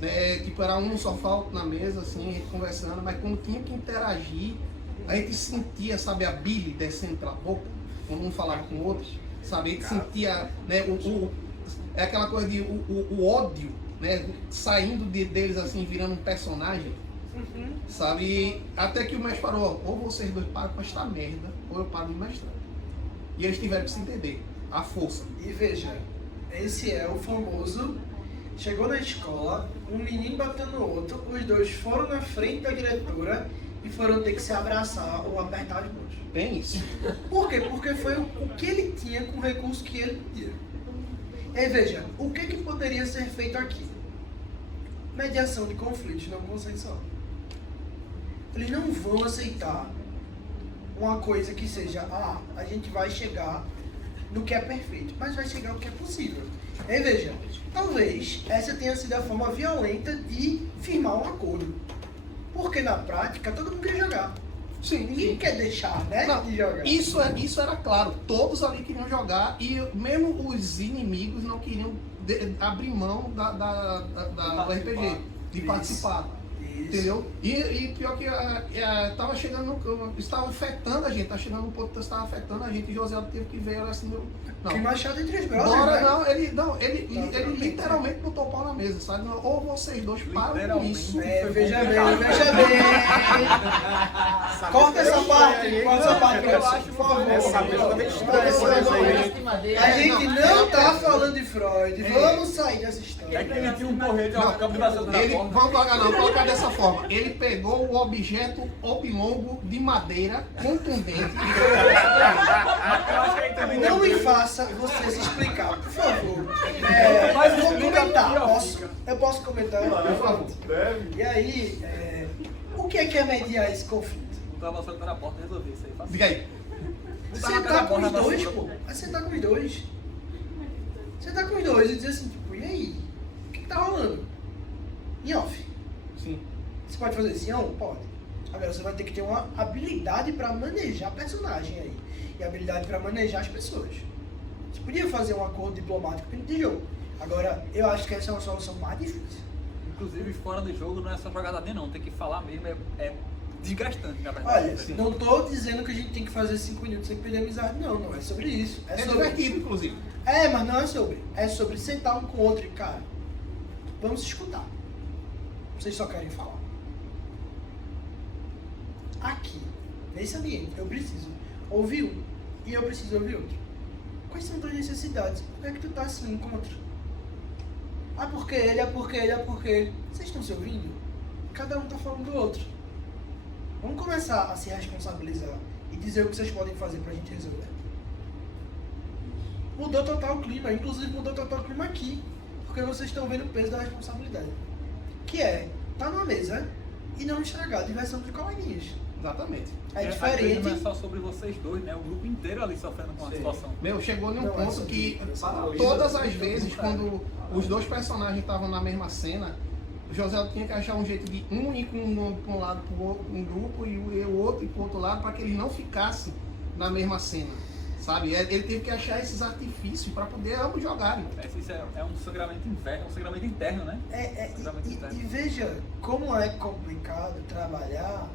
né, tipo, era um no sofá na mesa, assim, a gente conversando, mas quando tinha que interagir, a gente sentia, sabe, a bile descendo pela boca, quando um falava com o outro, sabe? A gente sentia, né, é aquela coisa de o ódio, né, saindo deles, assim, virando um personagem, sabe? Até que o mestre falou, ou vocês dois param com esta merda, ou eu paro de mestrar. E eles tiveram que se entender, a força. E veja, esse é o famoso... Chegou na escola, um menino batendo no outro, os dois foram na frente da diretora e foram ter que se abraçar ou apertar as mãos. Tem isso. Por quê? Porque foi o que ele tinha com o recurso que ele podia. E aí, veja, o que poderia ser feito aqui? Mediação de conflitos não consensual. Eles não vão aceitar uma coisa que seja, a gente vai chegar no que é perfeito, mas vai chegar no que é possível. E aí, veja, talvez essa tenha sido a forma violenta de firmar um acordo. Porque na prática todo mundo quer jogar. Sim, Ninguém quer deixar, né, Não, de jogar. isso era claro, todos ali queriam jogar e mesmo os inimigos não queriam abrir mão do RPG, de Isso. participar. Entendeu? E pior que tava chegando estava afetando a gente, tá chegando no ponto que estava afetando a gente e José teve que ver assim, não. Que machado entre os brothers, Bora, né? ele literalmente botou o pau na mesa, sabe? Ou vocês dois param com isso. Veja bem. Corta essa parte pra você, por favor. Essa mesa tá meio estranha, essa mesa aí. A gente não tá falando de Freud, vamos sair dessa história. É que ele tinha um porrete, uma câmera na Ele, porta. vamos colocar dessa forma. Ele pegou o objeto oblongo de madeira contundente. Não me faça você se explicar, por favor. Mas Eu vou explica comentar, aqui, ó, eu posso comentar? Por favor. E aí, o que é mediar esse conflito? Eu tava só na porta e resolvi isso aí. Fácil. Diga aí. Sentar com os dois, pô. É sentar com os dois. Sentar com os dois e dizer assim, tipo, e aí? O que tá rolando? Em off. Sim. Você pode fazer assim, não? Pode. Agora você vai ter que ter uma habilidade pra manejar personagem aí. E habilidade pra manejar as pessoas. Você podia fazer um acordo diplomático dentro de jogo. Agora, eu acho que essa é uma solução mais difícil. Inclusive, fora do jogo não é só jogadinha não, tem que falar mesmo, é desgastante, na verdade. Olha, não tô dizendo que a gente tem que fazer 5 minutos sem perder amizade, não. Não é sobre isso. É sobre... divertido, inclusive. Mas não é sobre. É sobre sentar um com o outro e, cara, vamos se escutar. Vocês só querem falar. Aqui, nesse ambiente, eu preciso ouvir um e eu preciso ouvir outro. Quais são tuas necessidades? Por que é que tu tá assim um com outro? Porque ele, porque ele. Vocês estão se ouvindo? Cada um tá falando do outro. Vamos começar a se responsabilizar e dizer o que vocês podem fazer pra gente resolver. Mudou total o clima, inclusive mudou total o clima aqui, porque vocês estão vendo o peso da responsabilidade. Que é, tá numa mesa e não estragar a diversão dos coleguinhas. Exatamente. É Às vezes diferente. não é só sobre vocês dois, né? O grupo inteiro ali sofrendo com a situação. Meu, chegou num Não, ponto essa que paralisa todas as as vezes, quando os dois personagens estavam na mesma cena, o José tinha que achar um jeito de um ir com um lado pro outro, um grupo, e o outro ir pro outro lado, para que eles não ficassem na mesma cena. Sabe? Ele teve que achar esses artifícios para poder ambos jogarem. Isso é um sangramento inverno, um sangramento interno, né? Sangramento interno. E veja como é complicado trabalhar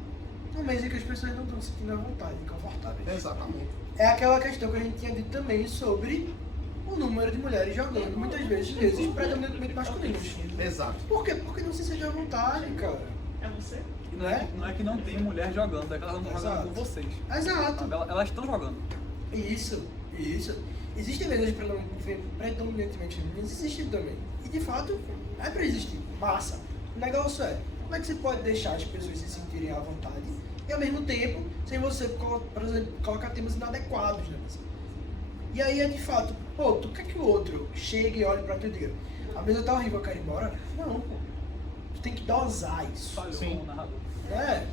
numa mesa que as pessoas não estão se sentindo à vontade, confortáveis. Exatamente. É aquela questão que a gente tinha dito também sobre o número de mulheres jogando, muitas vezes predominantemente masculinos. Exato. Por quê? Porque não se sente à vontade, cara. É você? E não é que não tem mulher jogando, é que elas não estão jogando com vocês. Exato. Elas estão jogando. Isso. Existem mesas predominantemente femininas, existem também. E de fato, é pra existir. Massa. O negócio é, como é que você pode deixar as pessoas se sentirem à vontade e ao mesmo tempo, sem você, por exemplo, colocar temas inadequados na mesa. E aí é de fato, pô, tu quer que o outro chegue e olhe pra tu e diga, a mesa tá horrível, eu quero ir embora? Não, pô. Tu tem que dosar isso. Falhou Sim. com o narrador.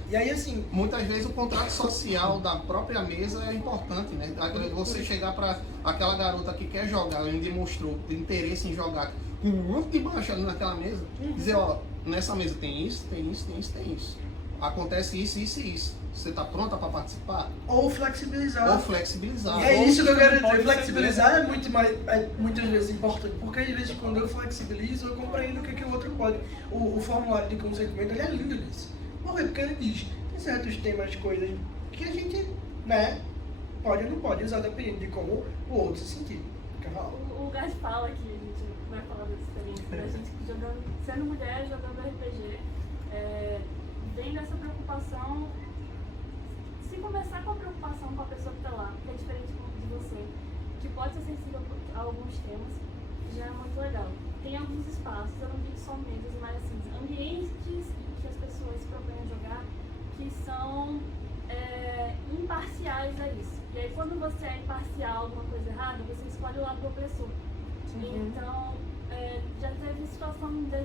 E aí assim, Muitas vezes o contrato social da própria mesa é importante, né? Você chegar para aquela garota que quer jogar, ela demonstrou interesse em jogar com um monte de baixo ali naquela mesa, dizer, ó, nessa mesa tem isso. Acontece isso. Você tá pronta para participar? ou flexibilizar. Ou flexibilizar. E é Ou isso que eu você quero pode dizer. Flexibilizar ceder, é muito mais, muitas vezes importante, porque às vezes quando eu flexibilizo, eu compreendo o que o outro pode. O formulário de consentimento ele é lindo nisso. Por quê? Porque ele diz, tem certos temas, coisas que a gente, né, pode ou não pode usar dependendo de como o outro se sentir. Quer falar? O Gás fala que a gente vai falar da experiência da gente jogando, sendo mulher, jogando RPG, vem dessa preocupação. Se começar com a preocupação com a pessoa que está lá, que é diferente de você, que pode ser sensível a alguns temas, já é muito legal. Tem alguns espaços, eu não digo só mesas, mas assim, ambientes que as pessoas se propõem a jogar que são imparciais a isso. E aí quando você é imparcial a alguma coisa errada, você escolhe o lado do opressor. Então, já teve situação de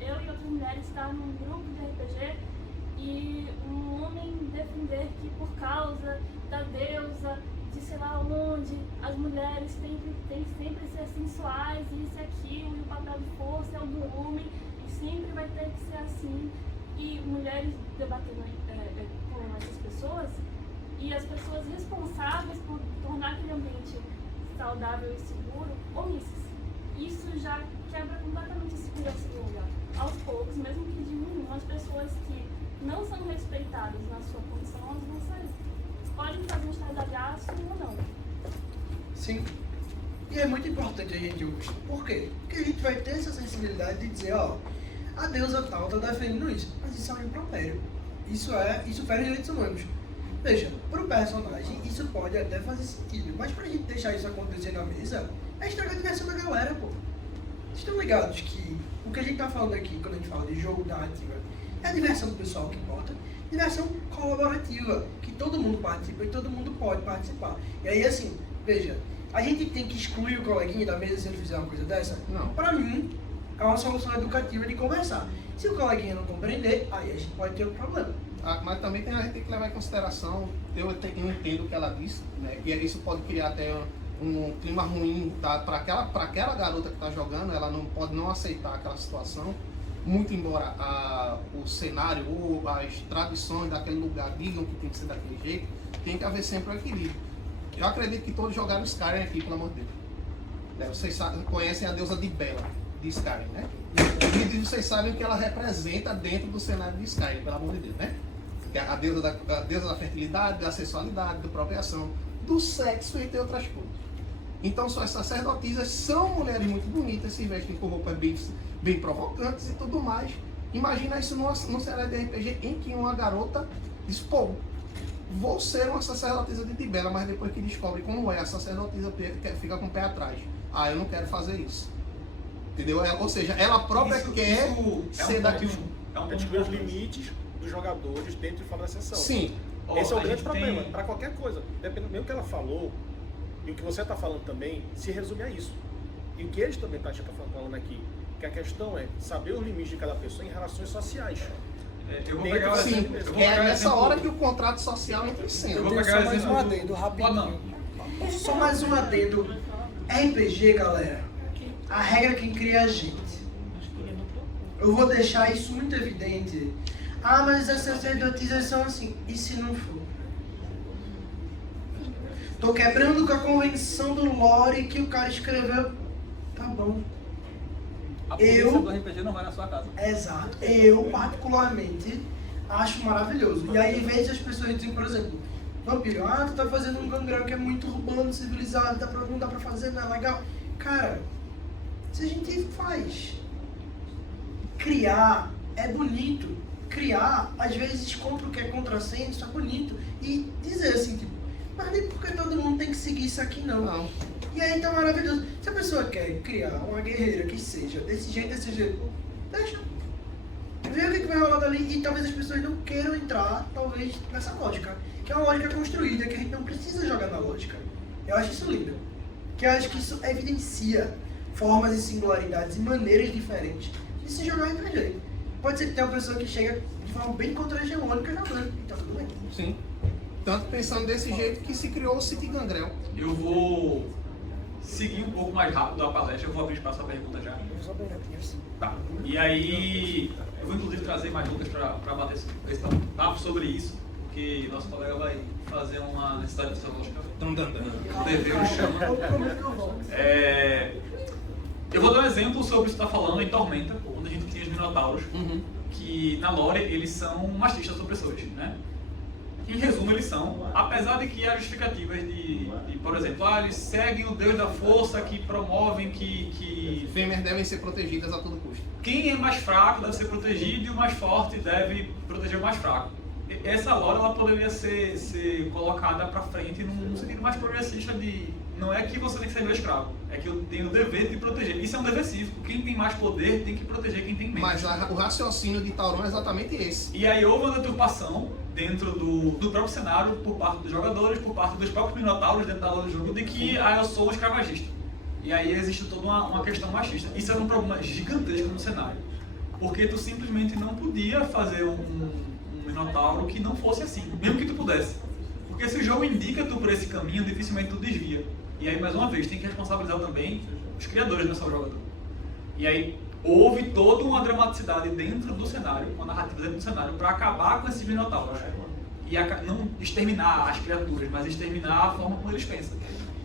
eu e outras mulheres estar num grupo de RPG e um homem defender que por causa da deusa de sei lá onde, as mulheres têm sempre ser sensuais, isso e aquilo, e o papel de força é o do homem, e sempre vai ter que ser assim. E mulheres debatendo com essas pessoas, e as pessoas responsáveis por tornar aquele ambiente saudável e seguro, omissas. isso já quebra completamente esse lugar. Aos poucos, mesmo que diminuam, as pessoas que não são respeitadas na sua condição, elas vão sair. Podem fazer um estardalhaço ou não. Sim. E é muito importante a gente ouvir. Por quê? Porque a gente vai ter essa sensibilidade de dizer, ó, a deusa tal tá defendendo isso. Mas isso é um impropério. Isso fere direitos humanos. Veja, pro personagem isso pode até fazer sentido. Mas pra gente deixar isso acontecer na mesa, é estragar a diversão da galera, pô. Vocês estão ligados que o que a gente tá falando aqui, quando a gente fala de jogo narrativa, é a diversão do pessoal que importa, diversão colaborativa, que todo mundo participa e todo mundo pode participar. E aí, assim, veja, a gente tem que excluir o coleguinha da mesa se ele fizer uma coisa dessa? Não. Pra mim, é uma solução educativa de conversar. Se o coleguinha não compreender, aí a gente pode ter um problema. Mas também a gente tem que levar em consideração, eu entendo o que ela disse, né, que isso pode criar até um clima ruim para aquela garota que está jogando, ela não pode não aceitar aquela situação, muito embora o cenário ou as tradições daquele lugar digam que tem que ser daquele jeito, tem que haver sempre um equilíbrio. Eu acredito que todos jogaram Skyrim aqui, pelo amor de Deus. Vocês conhecem a deusa de Bela, de Skyrim, né? E vocês sabem o que ela representa dentro do cenário de Skyrim, pelo amor de Deus, né? A deusa da fertilidade, da sexualidade, da procriação, do sexo, entre outras coisas. Então, suas sacerdotisas são mulheres muito bonitas, se vestem com roupas bem provocantes e tudo mais. Imagina isso num cenário de RPG em que uma garota diz, pô, vou ser uma sacerdotisa de Tibela, mas depois que descobre como é, a sacerdotisa fica com o pé atrás. Ah, eu não quero fazer isso. Entendeu? Ou seja, ela própria quer ser daquilo. É descobrir os limites dos jogadores dentro e fora da sessão. Sim. Esse é o grande problema. Para qualquer coisa, dependendo do que ela falou, e o que você está falando também, se resume a isso. E o que eles também estão falando aqui, que a questão é saber os limites de cada pessoa em relações sociais. Eu vou pegar o Sim, exemplo. Eu vou é pegar o nessa exemplo- hora que o contrato social entra em Eu cena. vou Tem pegar o só mais exemplo. um adendo, rapidinho. Não. Só mais um adendo. RPG, galera, a regra quem cria é a gente. Eu vou deixar isso muito evidente. Ah, mas as sacerdotisas são assim. E se não for? Tô quebrando com a convenção do lore que o cara escreveu. Tá bom. A polícia do RPG não vai na sua casa. Exato. Eu, particularmente, acho maravilhoso. E aí, em vez de as pessoas dizem, por exemplo, Vampiro, tu tá fazendo um gangrel que é muito urbano, civilizado, não dá pra fazer, não é legal. Cara, se a gente faz. Criar é bonito. Criar, às vezes, contra o que é contrassenso, é bonito. E dizer assim, tipo, mas nem porque todo mundo tem que seguir isso aqui, não. Não. E aí tá maravilhoso. Se a pessoa quer criar uma guerreira que seja desse jeito, deixa. Vê o que vai rolar dali e talvez as pessoas não queiram entrar, talvez, nessa lógica. Que é uma lógica construída, que a gente não precisa jogar na lógica. Eu acho isso lindo. Que eu acho que isso evidencia formas e singularidades e maneiras diferentes de se jogar RPG. Pode ser que tenha uma pessoa que chega de forma bem contra-hegemônica jogando, e tá tudo bem. Sim. Tanto pensando desse jeito que se criou o City Gangrel. Eu vou seguir um pouco mais rápido a palestra, eu vou abrir espaço para pergunta já. Tá. E aí, eu vou inclusive trazer mais lucas para bater esse papo sobre isso, porque nosso colega vai fazer uma necessidade psicológica. O dever chama. Eu vou dar um exemplo sobre isso que você está falando em Tormenta, onde a gente tinha os Minotauros, que na lore eles são machistas opressores, né? Em resumo, eles são, apesar de que há justificativas de, por exemplo, eles seguem o Deus da Força, que promovem que Fêmeas devem ser protegidas a todo custo. quem é mais fraco deve ser protegido e o mais forte deve proteger o mais fraco. Essa lore ela poderia ser colocada para frente num sentido mais progressista de não é que você tem que ser meu escravo, é que eu tenho o dever de proteger. Isso é um dever cívico. Quem tem mais poder tem que proteger quem tem menos. Mas o raciocínio de Tauron é exatamente esse. E aí houve uma deturpação dentro do próprio cenário, por parte dos jogadores, por parte dos próprios minotauros dentro da lore do jogo, de que eu sou um escravagista. E aí existe toda uma questão machista. Isso era um problema gigantesco no cenário. Porque tu simplesmente não podia fazer um minotauro que não fosse assim, mesmo que tu pudesse. Porque se o jogo indica tu por esse caminho, dificilmente tu desvia. E aí, mais uma vez, tem que responsabilizar também os criadores, não só o jogador. E aí, houve toda uma dramaticidade dentro do cenário, uma narrativa dentro do cenário, para acabar com esses minotauros. E não exterminar as criaturas, mas exterminar a forma como eles pensam.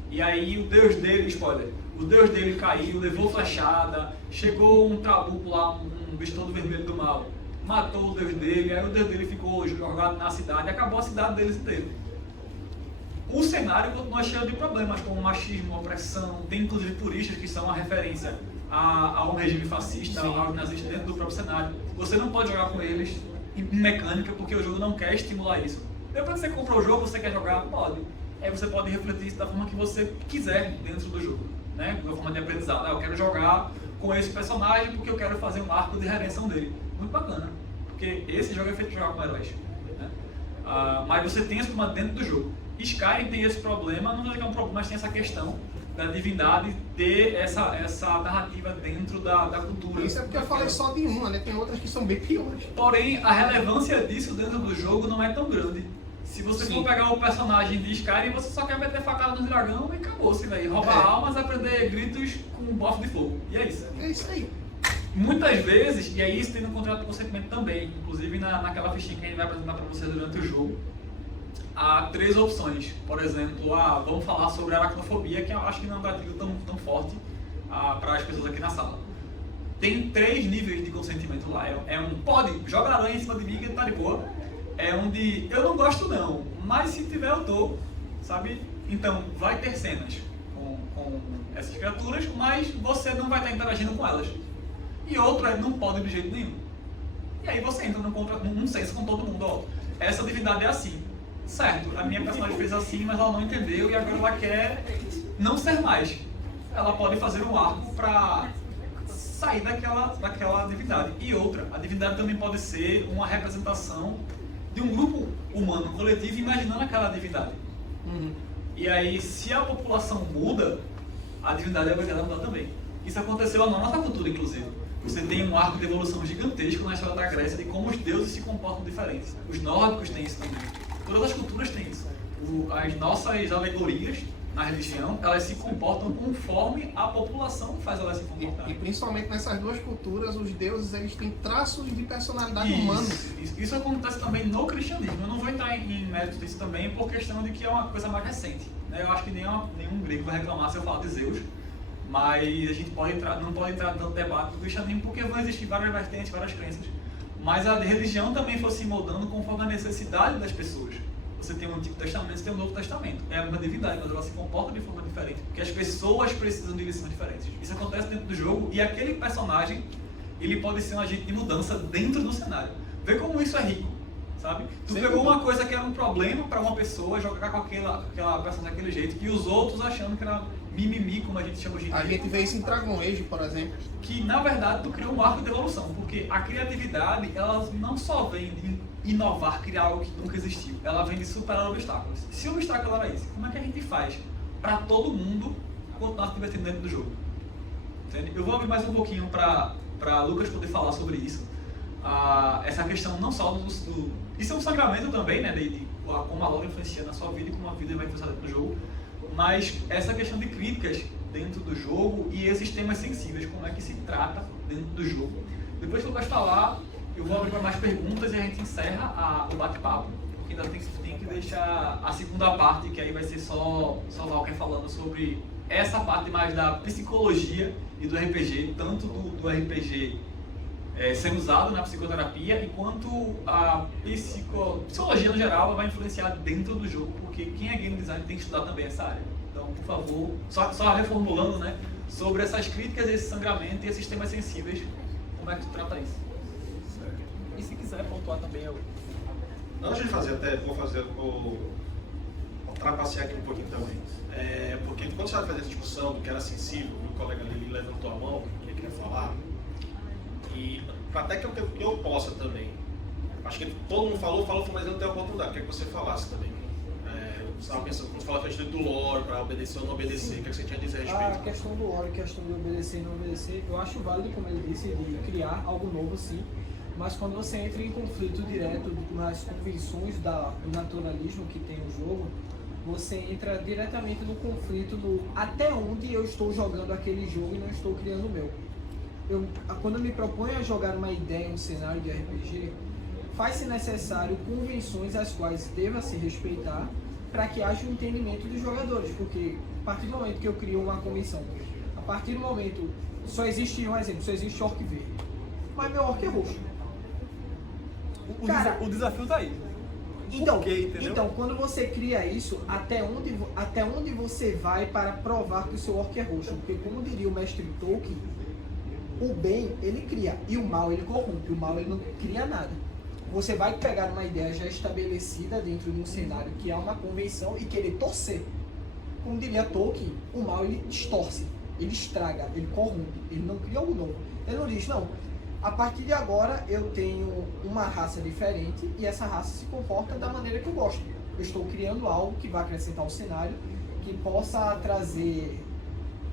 E aí o deus dele, spoiler, o deus dele caiu, levou flechada, chegou um trabuco lá, um bicho todo vermelho do mal, matou o deus dele, aí o deus dele ficou jogado na cidade, acabou a cidade deles inteira. O cenário continua cheio de problemas, como machismo, opressão, tem inclusive turistas que são uma referência a um regime fascista, ao nazista dentro do próprio cenário. Você não pode jogar com eles em mecânica, porque o jogo não quer estimular isso. Depois que você comprou o jogo, você quer jogar? Pode. Aí você pode refletir isso da forma que você quiser dentro do jogo, né? Da forma de aprendizado. Eu quero jogar com esse personagem porque eu quero fazer um arco de redenção dele. Muito bacana, porque esse jogo é feito para jogar com heróis, né? Mas você tem esse problema dentro do jogo. Skyrim tem esse problema, não é que é um problema, mas tem essa questão da divindade ter essa narrativa dentro da cultura. Isso é porque eu falei só de uma, né? Tem outras que são bem piores. Porém, a relevância disso dentro do jogo não é tão grande. Se você for pegar o personagem de Skyrim, você só quer meter facada no dragão e acabou. Você vai roubar almas, aprender gritos com um bofo de fogo. E é isso. É isso aí. Muitas vezes, e aí isso tem no contrato de consentimento também, inclusive naquela fichinha que a gente vai apresentar para você durante o jogo, há 3 opções. Por exemplo, vamos falar sobre aracnofobia, que eu acho que não é um gatilho tão forte para as pessoas aqui na sala. Tem 3 níveis de consentimento lá. É um pode, joga aranha em cima de mim que tá de boa. É um de eu não gosto não, mas se tiver eu tô, sabe? Então vai ter cenas com essas criaturas, mas você não vai estar interagindo com elas. E outro é não pode de jeito nenhum. E aí você entra num senso com todo mundo, ó. Essa divindade é assim. Certo, a minha personagem fez assim, mas ela não entendeu e agora ela quer não ser mais. Ela pode fazer um arco para sair daquela divindade. E outra, a divindade também pode ser uma representação de um grupo humano coletivo imaginando aquela divindade. E aí, se a população muda, a divindade é obrigada a mudar também. Isso aconteceu na nossa cultura, inclusive. Você tem um arco de evolução gigantesco na história da Grécia de como os deuses se comportam diferentes. Os nórdicos têm isso também. Todas as culturas têm isso. As nossas alegorias na religião, elas se comportam conforme a população faz elas se comportarem. E principalmente nessas 2 culturas, os deuses eles têm traços de personalidade humana. Isso acontece também no cristianismo. Eu não vou entrar em mérito disso também por questão de que é uma coisa mais recente, né? Eu acho que nenhum grego vai reclamar se eu falar de Zeus, mas a gente não pode entrar no debate do cristianismo porque vão existir várias vertentes, várias crenças. Mas a religião também foi se moldando conforme a necessidade das pessoas. Você tem o Antigo Testamento, você tem o Novo Testamento. É a mesma divindade, mas ela se comporta de forma diferente. Porque as pessoas precisam de lições diferentes. Isso acontece dentro do jogo e aquele personagem, ele pode ser um agente de mudança dentro do cenário. Vê como isso é rico, sabe? Tu pegou uma coisa que era um problema para uma pessoa, jogar com aquela personagem daquele jeito, e os outros achando que era mimimi, como a gente chama hoje em dia. A gente vê isso em Dragon Age, por exemplo. Que, na verdade, tu criou um arco de evolução. Porque a criatividade, ela não só vem de inovar, criar algo que nunca existiu. Ela vem de superar obstáculos. Se o obstáculo era esse, como é que a gente faz para todo mundo continuar se divertindo dentro do jogo? Entende? Eu vou abrir mais um pouquinho para Lucas poder falar sobre isso. Essa questão não só do... Isso é um sangramento também, né? De como a lore influencia na sua vida e como a vida vai influenciar dentro do jogo. Mas essa questão de críticas dentro do jogo e esses temas sensíveis, como é que se trata dentro do jogo. Depois que o Lucas falar, eu vou abrir para mais perguntas e a gente encerra o bate-papo. Porque ainda tem que deixar a segunda parte, que aí vai ser só Valker falando sobre essa parte mais da psicologia e do RPG, tanto do RPG sendo usado na psicoterapia, enquanto a psicologia no geral vai influenciar dentro do jogo, porque quem é game design tem que estudar também essa área. Então, por favor, só reformulando, né, sobre essas críticas, esse sangramento e esses temas sensíveis, como é que tu trata isso? E se quiser pontuar também, Antes de fazer, vou trapacear aqui um pouquinho também. Porque quando você vai fazer essa discussão do que era sensível, o colega ali levantou a mão, que ele queria falar, e até que eu possa também, acho que todo mundo falou, mas eu não tenho a oportunidade, queria que você falasse também. Você estava pensando, quando você fala a respeito do lore, para obedecer ou não obedecer, o que você tinha a dizer a respeito? A questão do lore, a questão de obedecer e não obedecer, eu acho válido, como ele disse, de criar algo novo, sim. Mas quando você entra em conflito direto nas convenções do naturalismo que tem o jogo, você entra diretamente no conflito até onde eu estou jogando aquele jogo e não estou criando o meu. Quando eu me proponho a jogar uma ideia, um cenário de RPG, faz-se necessário convenções as quais deva se respeitar para que haja um entendimento dos jogadores, porque partir do momento que eu crio uma convenção, a partir do momento, só existe um exemplo, só existe orc verde, mas meu orc é roxo. Cara, O desafio tá aí. Então, Por quê, entendeu? então, quando você cria isso, até onde você vai para provar que o seu orc é roxo? Porque, como diria o mestre Tolkien, o bem ele cria e o mal ele corrompe. O mal ele não cria nada. Você vai pegar uma ideia já estabelecida dentro de um cenário que é uma convenção e querer torcer. Como diria Tolkien, o mal ele distorce, ele estraga, ele corrompe, ele não cria algo novo. Ele não diz, não, a partir de agora eu tenho uma raça diferente e essa raça se comporta da maneira que eu gosto. Eu estou criando algo que vai acrescentar ao cenário, que possa trazer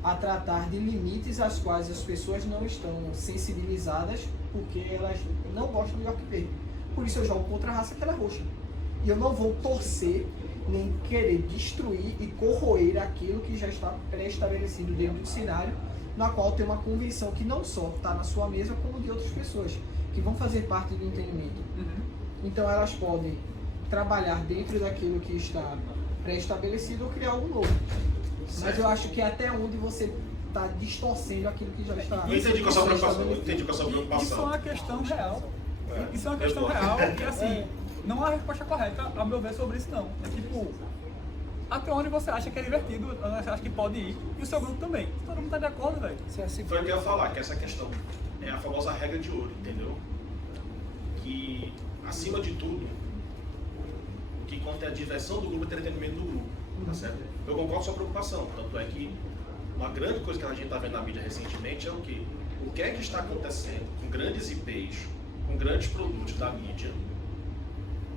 a tratar de limites às quais as pessoas não estão sensibilizadas porque elas não gostam de orc verde. Por isso eu jogo contra a raça que ela é roxa. E eu não vou torcer nem querer destruir e corroer aquilo que já está pré-estabelecido dentro do cenário, na qual tem uma convenção que não só está na sua mesa, como de outras pessoas, que vão fazer parte do entendimento. Então elas podem trabalhar dentro daquilo que está pré-estabelecido ou criar algo novo. Mas eu acho que até onde você está distorcendo aquilo que já está Eu entendi com a sua preocupação. Eu entendi com a sua preocupação. Isso é uma questão real. É. Isso é uma questão real e assim, não há resposta correta, a meu ver, sobre isso não. É tipo, até onde você acha que é divertido, você acha que pode ir, e o seu grupo também. Todo mundo tá de acordo, velho. Foi o que eu ia falar, que essa questão é a famosa regra de ouro, entendeu? Que, acima de tudo, o que conta é a diversão do grupo e o entretenimento do grupo, tá certo? Eu concordo com a sua preocupação, tanto é que uma grande coisa que a gente está vendo na mídia recentemente é o quê? O que é que está acontecendo com grandes IPs, com grandes produtos da mídia,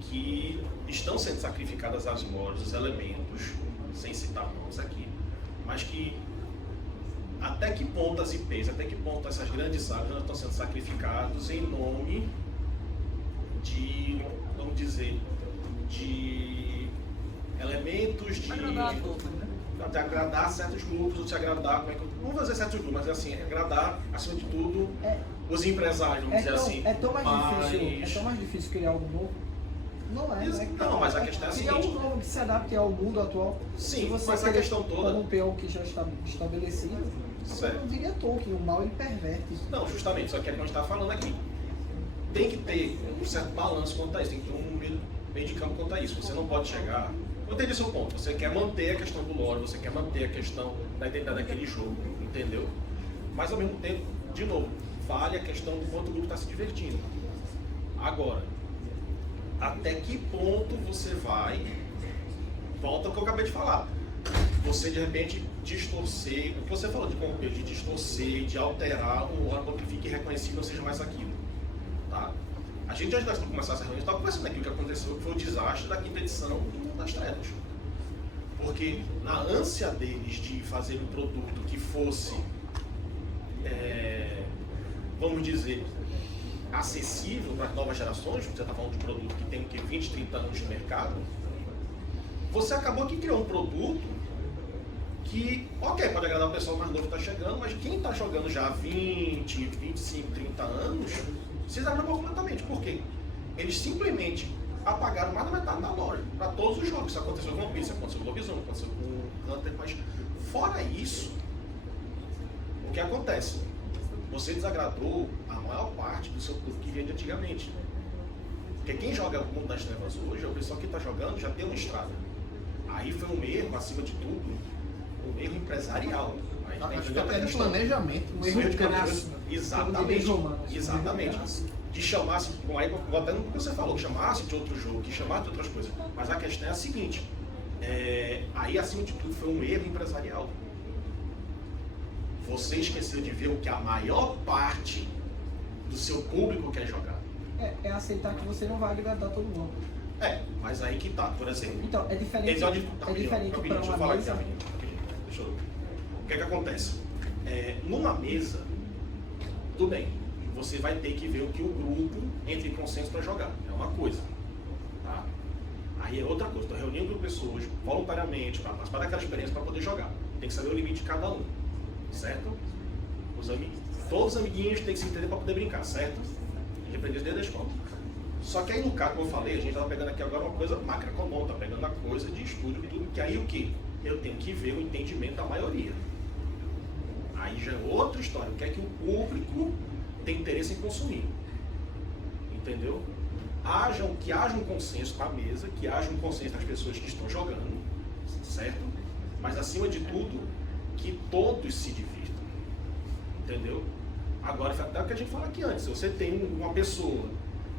que estão sendo sacrificadas às mortes, os elementos, sem citar nomes aqui, mas que até que ponto as IPs, até que ponto essas grandes sagas estão sendo sacrificados em nome de, vamos dizer, de elementos de Agradar a todos, né? de agradar certos grupos, ou de agradar, como é que eu, não vou dizer certos grupos, mas assim, agradar, acima de tudo, os empresários, vamos dizer assim. É tão mais difícil criar algo novo. Não é, né? Não, mas a questão é a criar seguinte. algo novo que se adapte ao mundo atual. Sim, se você mas a querer questão toda- corromper o que já está estabelecido, Certo. eu não diria Tolkien, o mal ele perverte. Não, justamente, só que é o que a gente está falando aqui. Tem que ter um certo balanço quanto a isso, tem que ter um meio de campo quanto a isso. Você não pode chegar. Eu entendi seu ponto. Você quer manter a questão do lore, você quer manter a questão da identidade daquele jogo, entendeu? Mas ao mesmo tempo, de novo, vale a questão do quanto o grupo está se divertindo. Agora, até que ponto você vai, volta ao que eu acabei de falar, você de repente distorcer, o que você falou de corromper, de distorcer, de alterar o lore para que fique reconhecido, não seja mais aquilo, tá? A gente, antes de começar essa reunião, a gente estava conversando aqui o que aconteceu, que foi o desastre da quinta edição das Trevas. Porque na ânsia deles de fazer um produto que fosse, vamos dizer, acessível para as novas gerações, você está falando de um produto que tem 20, 30 anos no mercado, você acabou que criou um produto que, ok, pode agradar o pessoal mais novo que está chegando, mas quem está jogando já há 20, 25, 30 anos, se desagradou completamente. Por quê? Eles simplesmente apagaram mais da metade da loja para todos os jogos. Isso aconteceu com o Vampiro, isso aconteceu com o Lobisomem, aconteceu com o Hunter, mas fora isso, o que acontece? Você desagradou a maior parte do seu público que vinha de antigamente. Porque quem joga o Mundo das Trevas hoje é o pessoal que está jogando, já tem uma estrada. Aí foi um erro, acima de tudo, um erro empresarial. Acho que até de planejamento, um erro de crasso. Exatamente. Exatamente. De chamasse, bom, aí voltando no que você falou, que chamasse de outro jogo, que chamasse de outras coisas. Mas a questão é a seguinte, aí acima de tudo foi um erro empresarial. Você esqueceu de ver o que a maior parte do seu público quer jogar. É aceitar que você não vai agradar todo mundo. Mas aí que tá, por exemplo. Então, é diferente. Deixa eu falar aqui, rapidinho. O que é que acontece? Numa mesa, tudo bem, você vai ter que ver o que o grupo entra em consenso para jogar. É uma coisa. Tá? Aí é outra coisa. Estou reunindo pessoas voluntariamente para participar daquela experiência para poder jogar. Tem que saber o limite de cada um. Certo? Todos os amiguinhos têm que se entender para poder brincar, certo? A gente aprendeu isso desde a escola. Só que aí no caso, como eu falei, a gente estava pegando aqui agora uma coisa macroeconômica, tá pegando a coisa de estudo e tudo, que aí o quê? eu tenho que ver o entendimento da maioria. Aí já é outra história. O que é que o público tem interesse em consumir? Entendeu? Que haja um consenso na mesa, que haja um consenso das pessoas que estão jogando, certo? Mas acima de tudo, que todos se divirtam. Entendeu? Agora, até o que a gente falou aqui antes, se você tem uma pessoa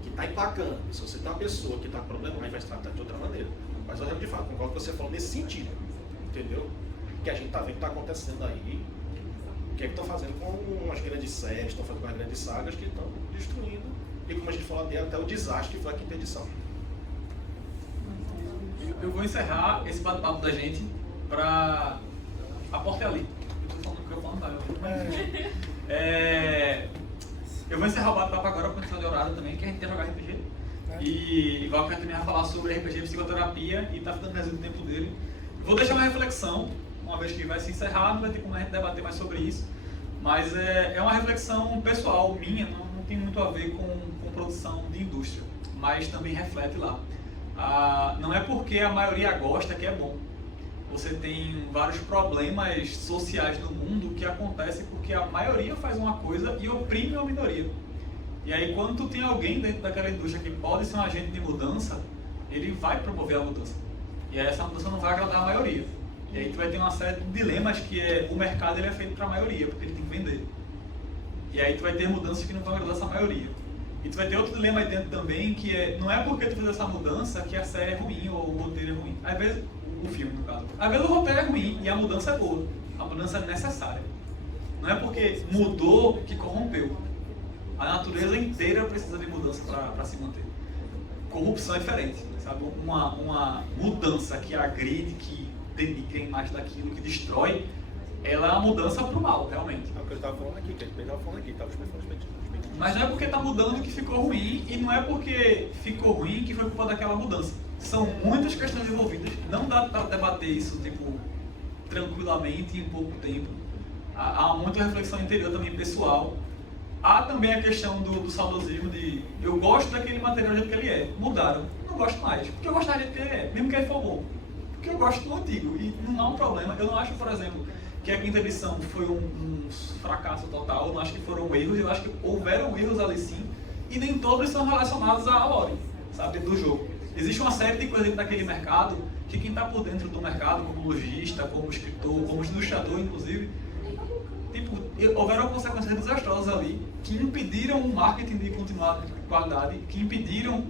que está empacando, se você tem uma pessoa que está com problema, aí vai se tratar de outra maneira. Mas eu de fato concordo com você falou nesse sentido. Entendeu? Que a gente está vendo o que está acontecendo aí. O que é que estão fazendo com as grandes séries, estão fazendo com as grandes sagas que estão destruindo. E como a gente falou até o desastre que foi a quinta edição. Eu vou encerrar esse bate-papo da gente para a porta é ali. Eu tô falando que eu falo, eu vou encerrar o bate-papo agora com a questão de horário também, que a gente quer jogar RPG. E igual que a gente também vai falar sobre RPG e psicoterapia e tá ficando resumo do tempo dele. Vou deixar uma reflexão, uma vez que vai se encerrar, não vai ter como a gente debater mais sobre isso. Mas é uma reflexão pessoal minha, não tem muito a ver com produção de indústria, mas também reflete lá. Não é porque a maioria gosta que é bom. Você tem vários problemas sociais no mundo que acontecem porque a maioria faz uma coisa e oprime a minoria. E aí quando tu tem alguém dentro daquela indústria que pode ser um agente de mudança, ele vai promover a mudança. E aí essa mudança não vai agradar a maioria. E aí tu vai ter uma série de dilemas que o mercado ele é feito para a maioria, porque ele tem que vender. E aí tu vai ter mudanças que não vão agradar essa maioria. E tu vai ter outro dilema aí dentro também, que não é porque tu fez essa mudança que a série é ruim ou o roteiro é ruim. Às vezes, o filme no caso. Às vezes o roteiro é ruim e a mudança é boa. A mudança é necessária. Não é porque mudou que corrompeu. A natureza inteira precisa de mudança para se manter. Corrupção é diferente, sabe? Uma mudança que agride, que dedica a imagem daquilo, que destrói, ela é uma mudança para o mal, realmente. É o que eu estava falando aqui, que a gente estava falando aqui, estava mas não é porque está mudando que ficou ruim, e não é porque ficou ruim que foi culpa daquela mudança. São muitas questões envolvidas, não dá para debater isso tranquilamente em pouco tempo. Há muita reflexão interior também pessoal. Há também a questão do saudosismo de eu gosto daquele material do jeito que ele é. Mudaram, não gosto mais, porque eu gostava do jeito que ele é, mesmo que ele for bom. Porque eu gosto do antigo e não há um problema. Eu não acho, por exemplo, que a quinta edição foi um fracasso total, eu não acho que foram erros, eu acho que houveram erros ali sim, e nem todos são relacionados à lore, sabe, do jogo. Existe uma série de coisas dentro daquele mercado que quem está por dentro do mercado, como lojista, como escritor, como ilustrador, inclusive, houveram consequências desastrosas ali que impediram o marketing de continuar de qualidade, que impediram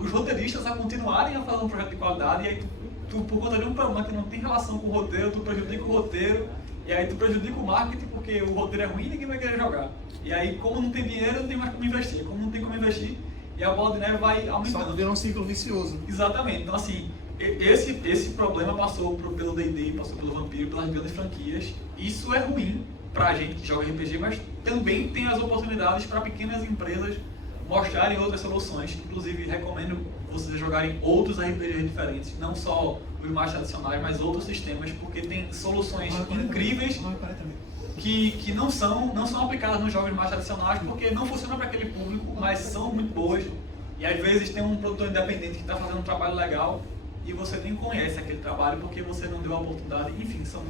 os roteiristas a continuarem a fazer um projeto de qualidade, e aí tu por conta de um problema que não tem relação com o roteiro, tu prejudica o roteiro, e aí tu prejudica o marketing porque o roteiro é ruim e ninguém vai querer jogar. E aí, como não tem dinheiro, não tem mais como investir. Como não tem como investir, e a bola de neve vai aumentando. Só vira um ciclo vicioso. Exatamente. Então, assim, esse problema passou pelo D&D, passou pelo Vampiro, pelas grandes franquias. Isso é ruim pra gente que joga RPG, mas também tem as oportunidades para pequenas empresas mostrarem outras soluções. Inclusive, recomendo vocês jogarem outros RPGs diferentes, não só os mais tradicionais, mas outros sistemas, porque tem soluções incríveis que não são aplicadas nos jogos mais tradicionais, porque não funcionam para aquele público, mas são muito boas. E às vezes tem um produtor independente que está fazendo um trabalho legal e você nem conhece aquele trabalho porque você não deu a oportunidade. Enfim, são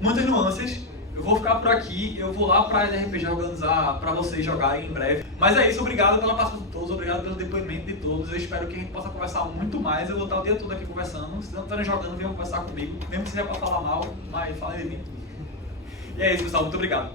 muitas nuances. Eu vou ficar por aqui, eu vou lá para a RPG organizar para vocês jogarem em breve. Mas é isso, obrigado pela participação de todos, obrigado pelo depoimento de todos. Eu espero que a gente possa conversar muito mais. Eu vou estar o dia todo aqui conversando. Se não estiverem jogando, venham conversar comigo. Mesmo que seja para falar mal, mas falem de mim. E é isso, pessoal. Muito obrigado.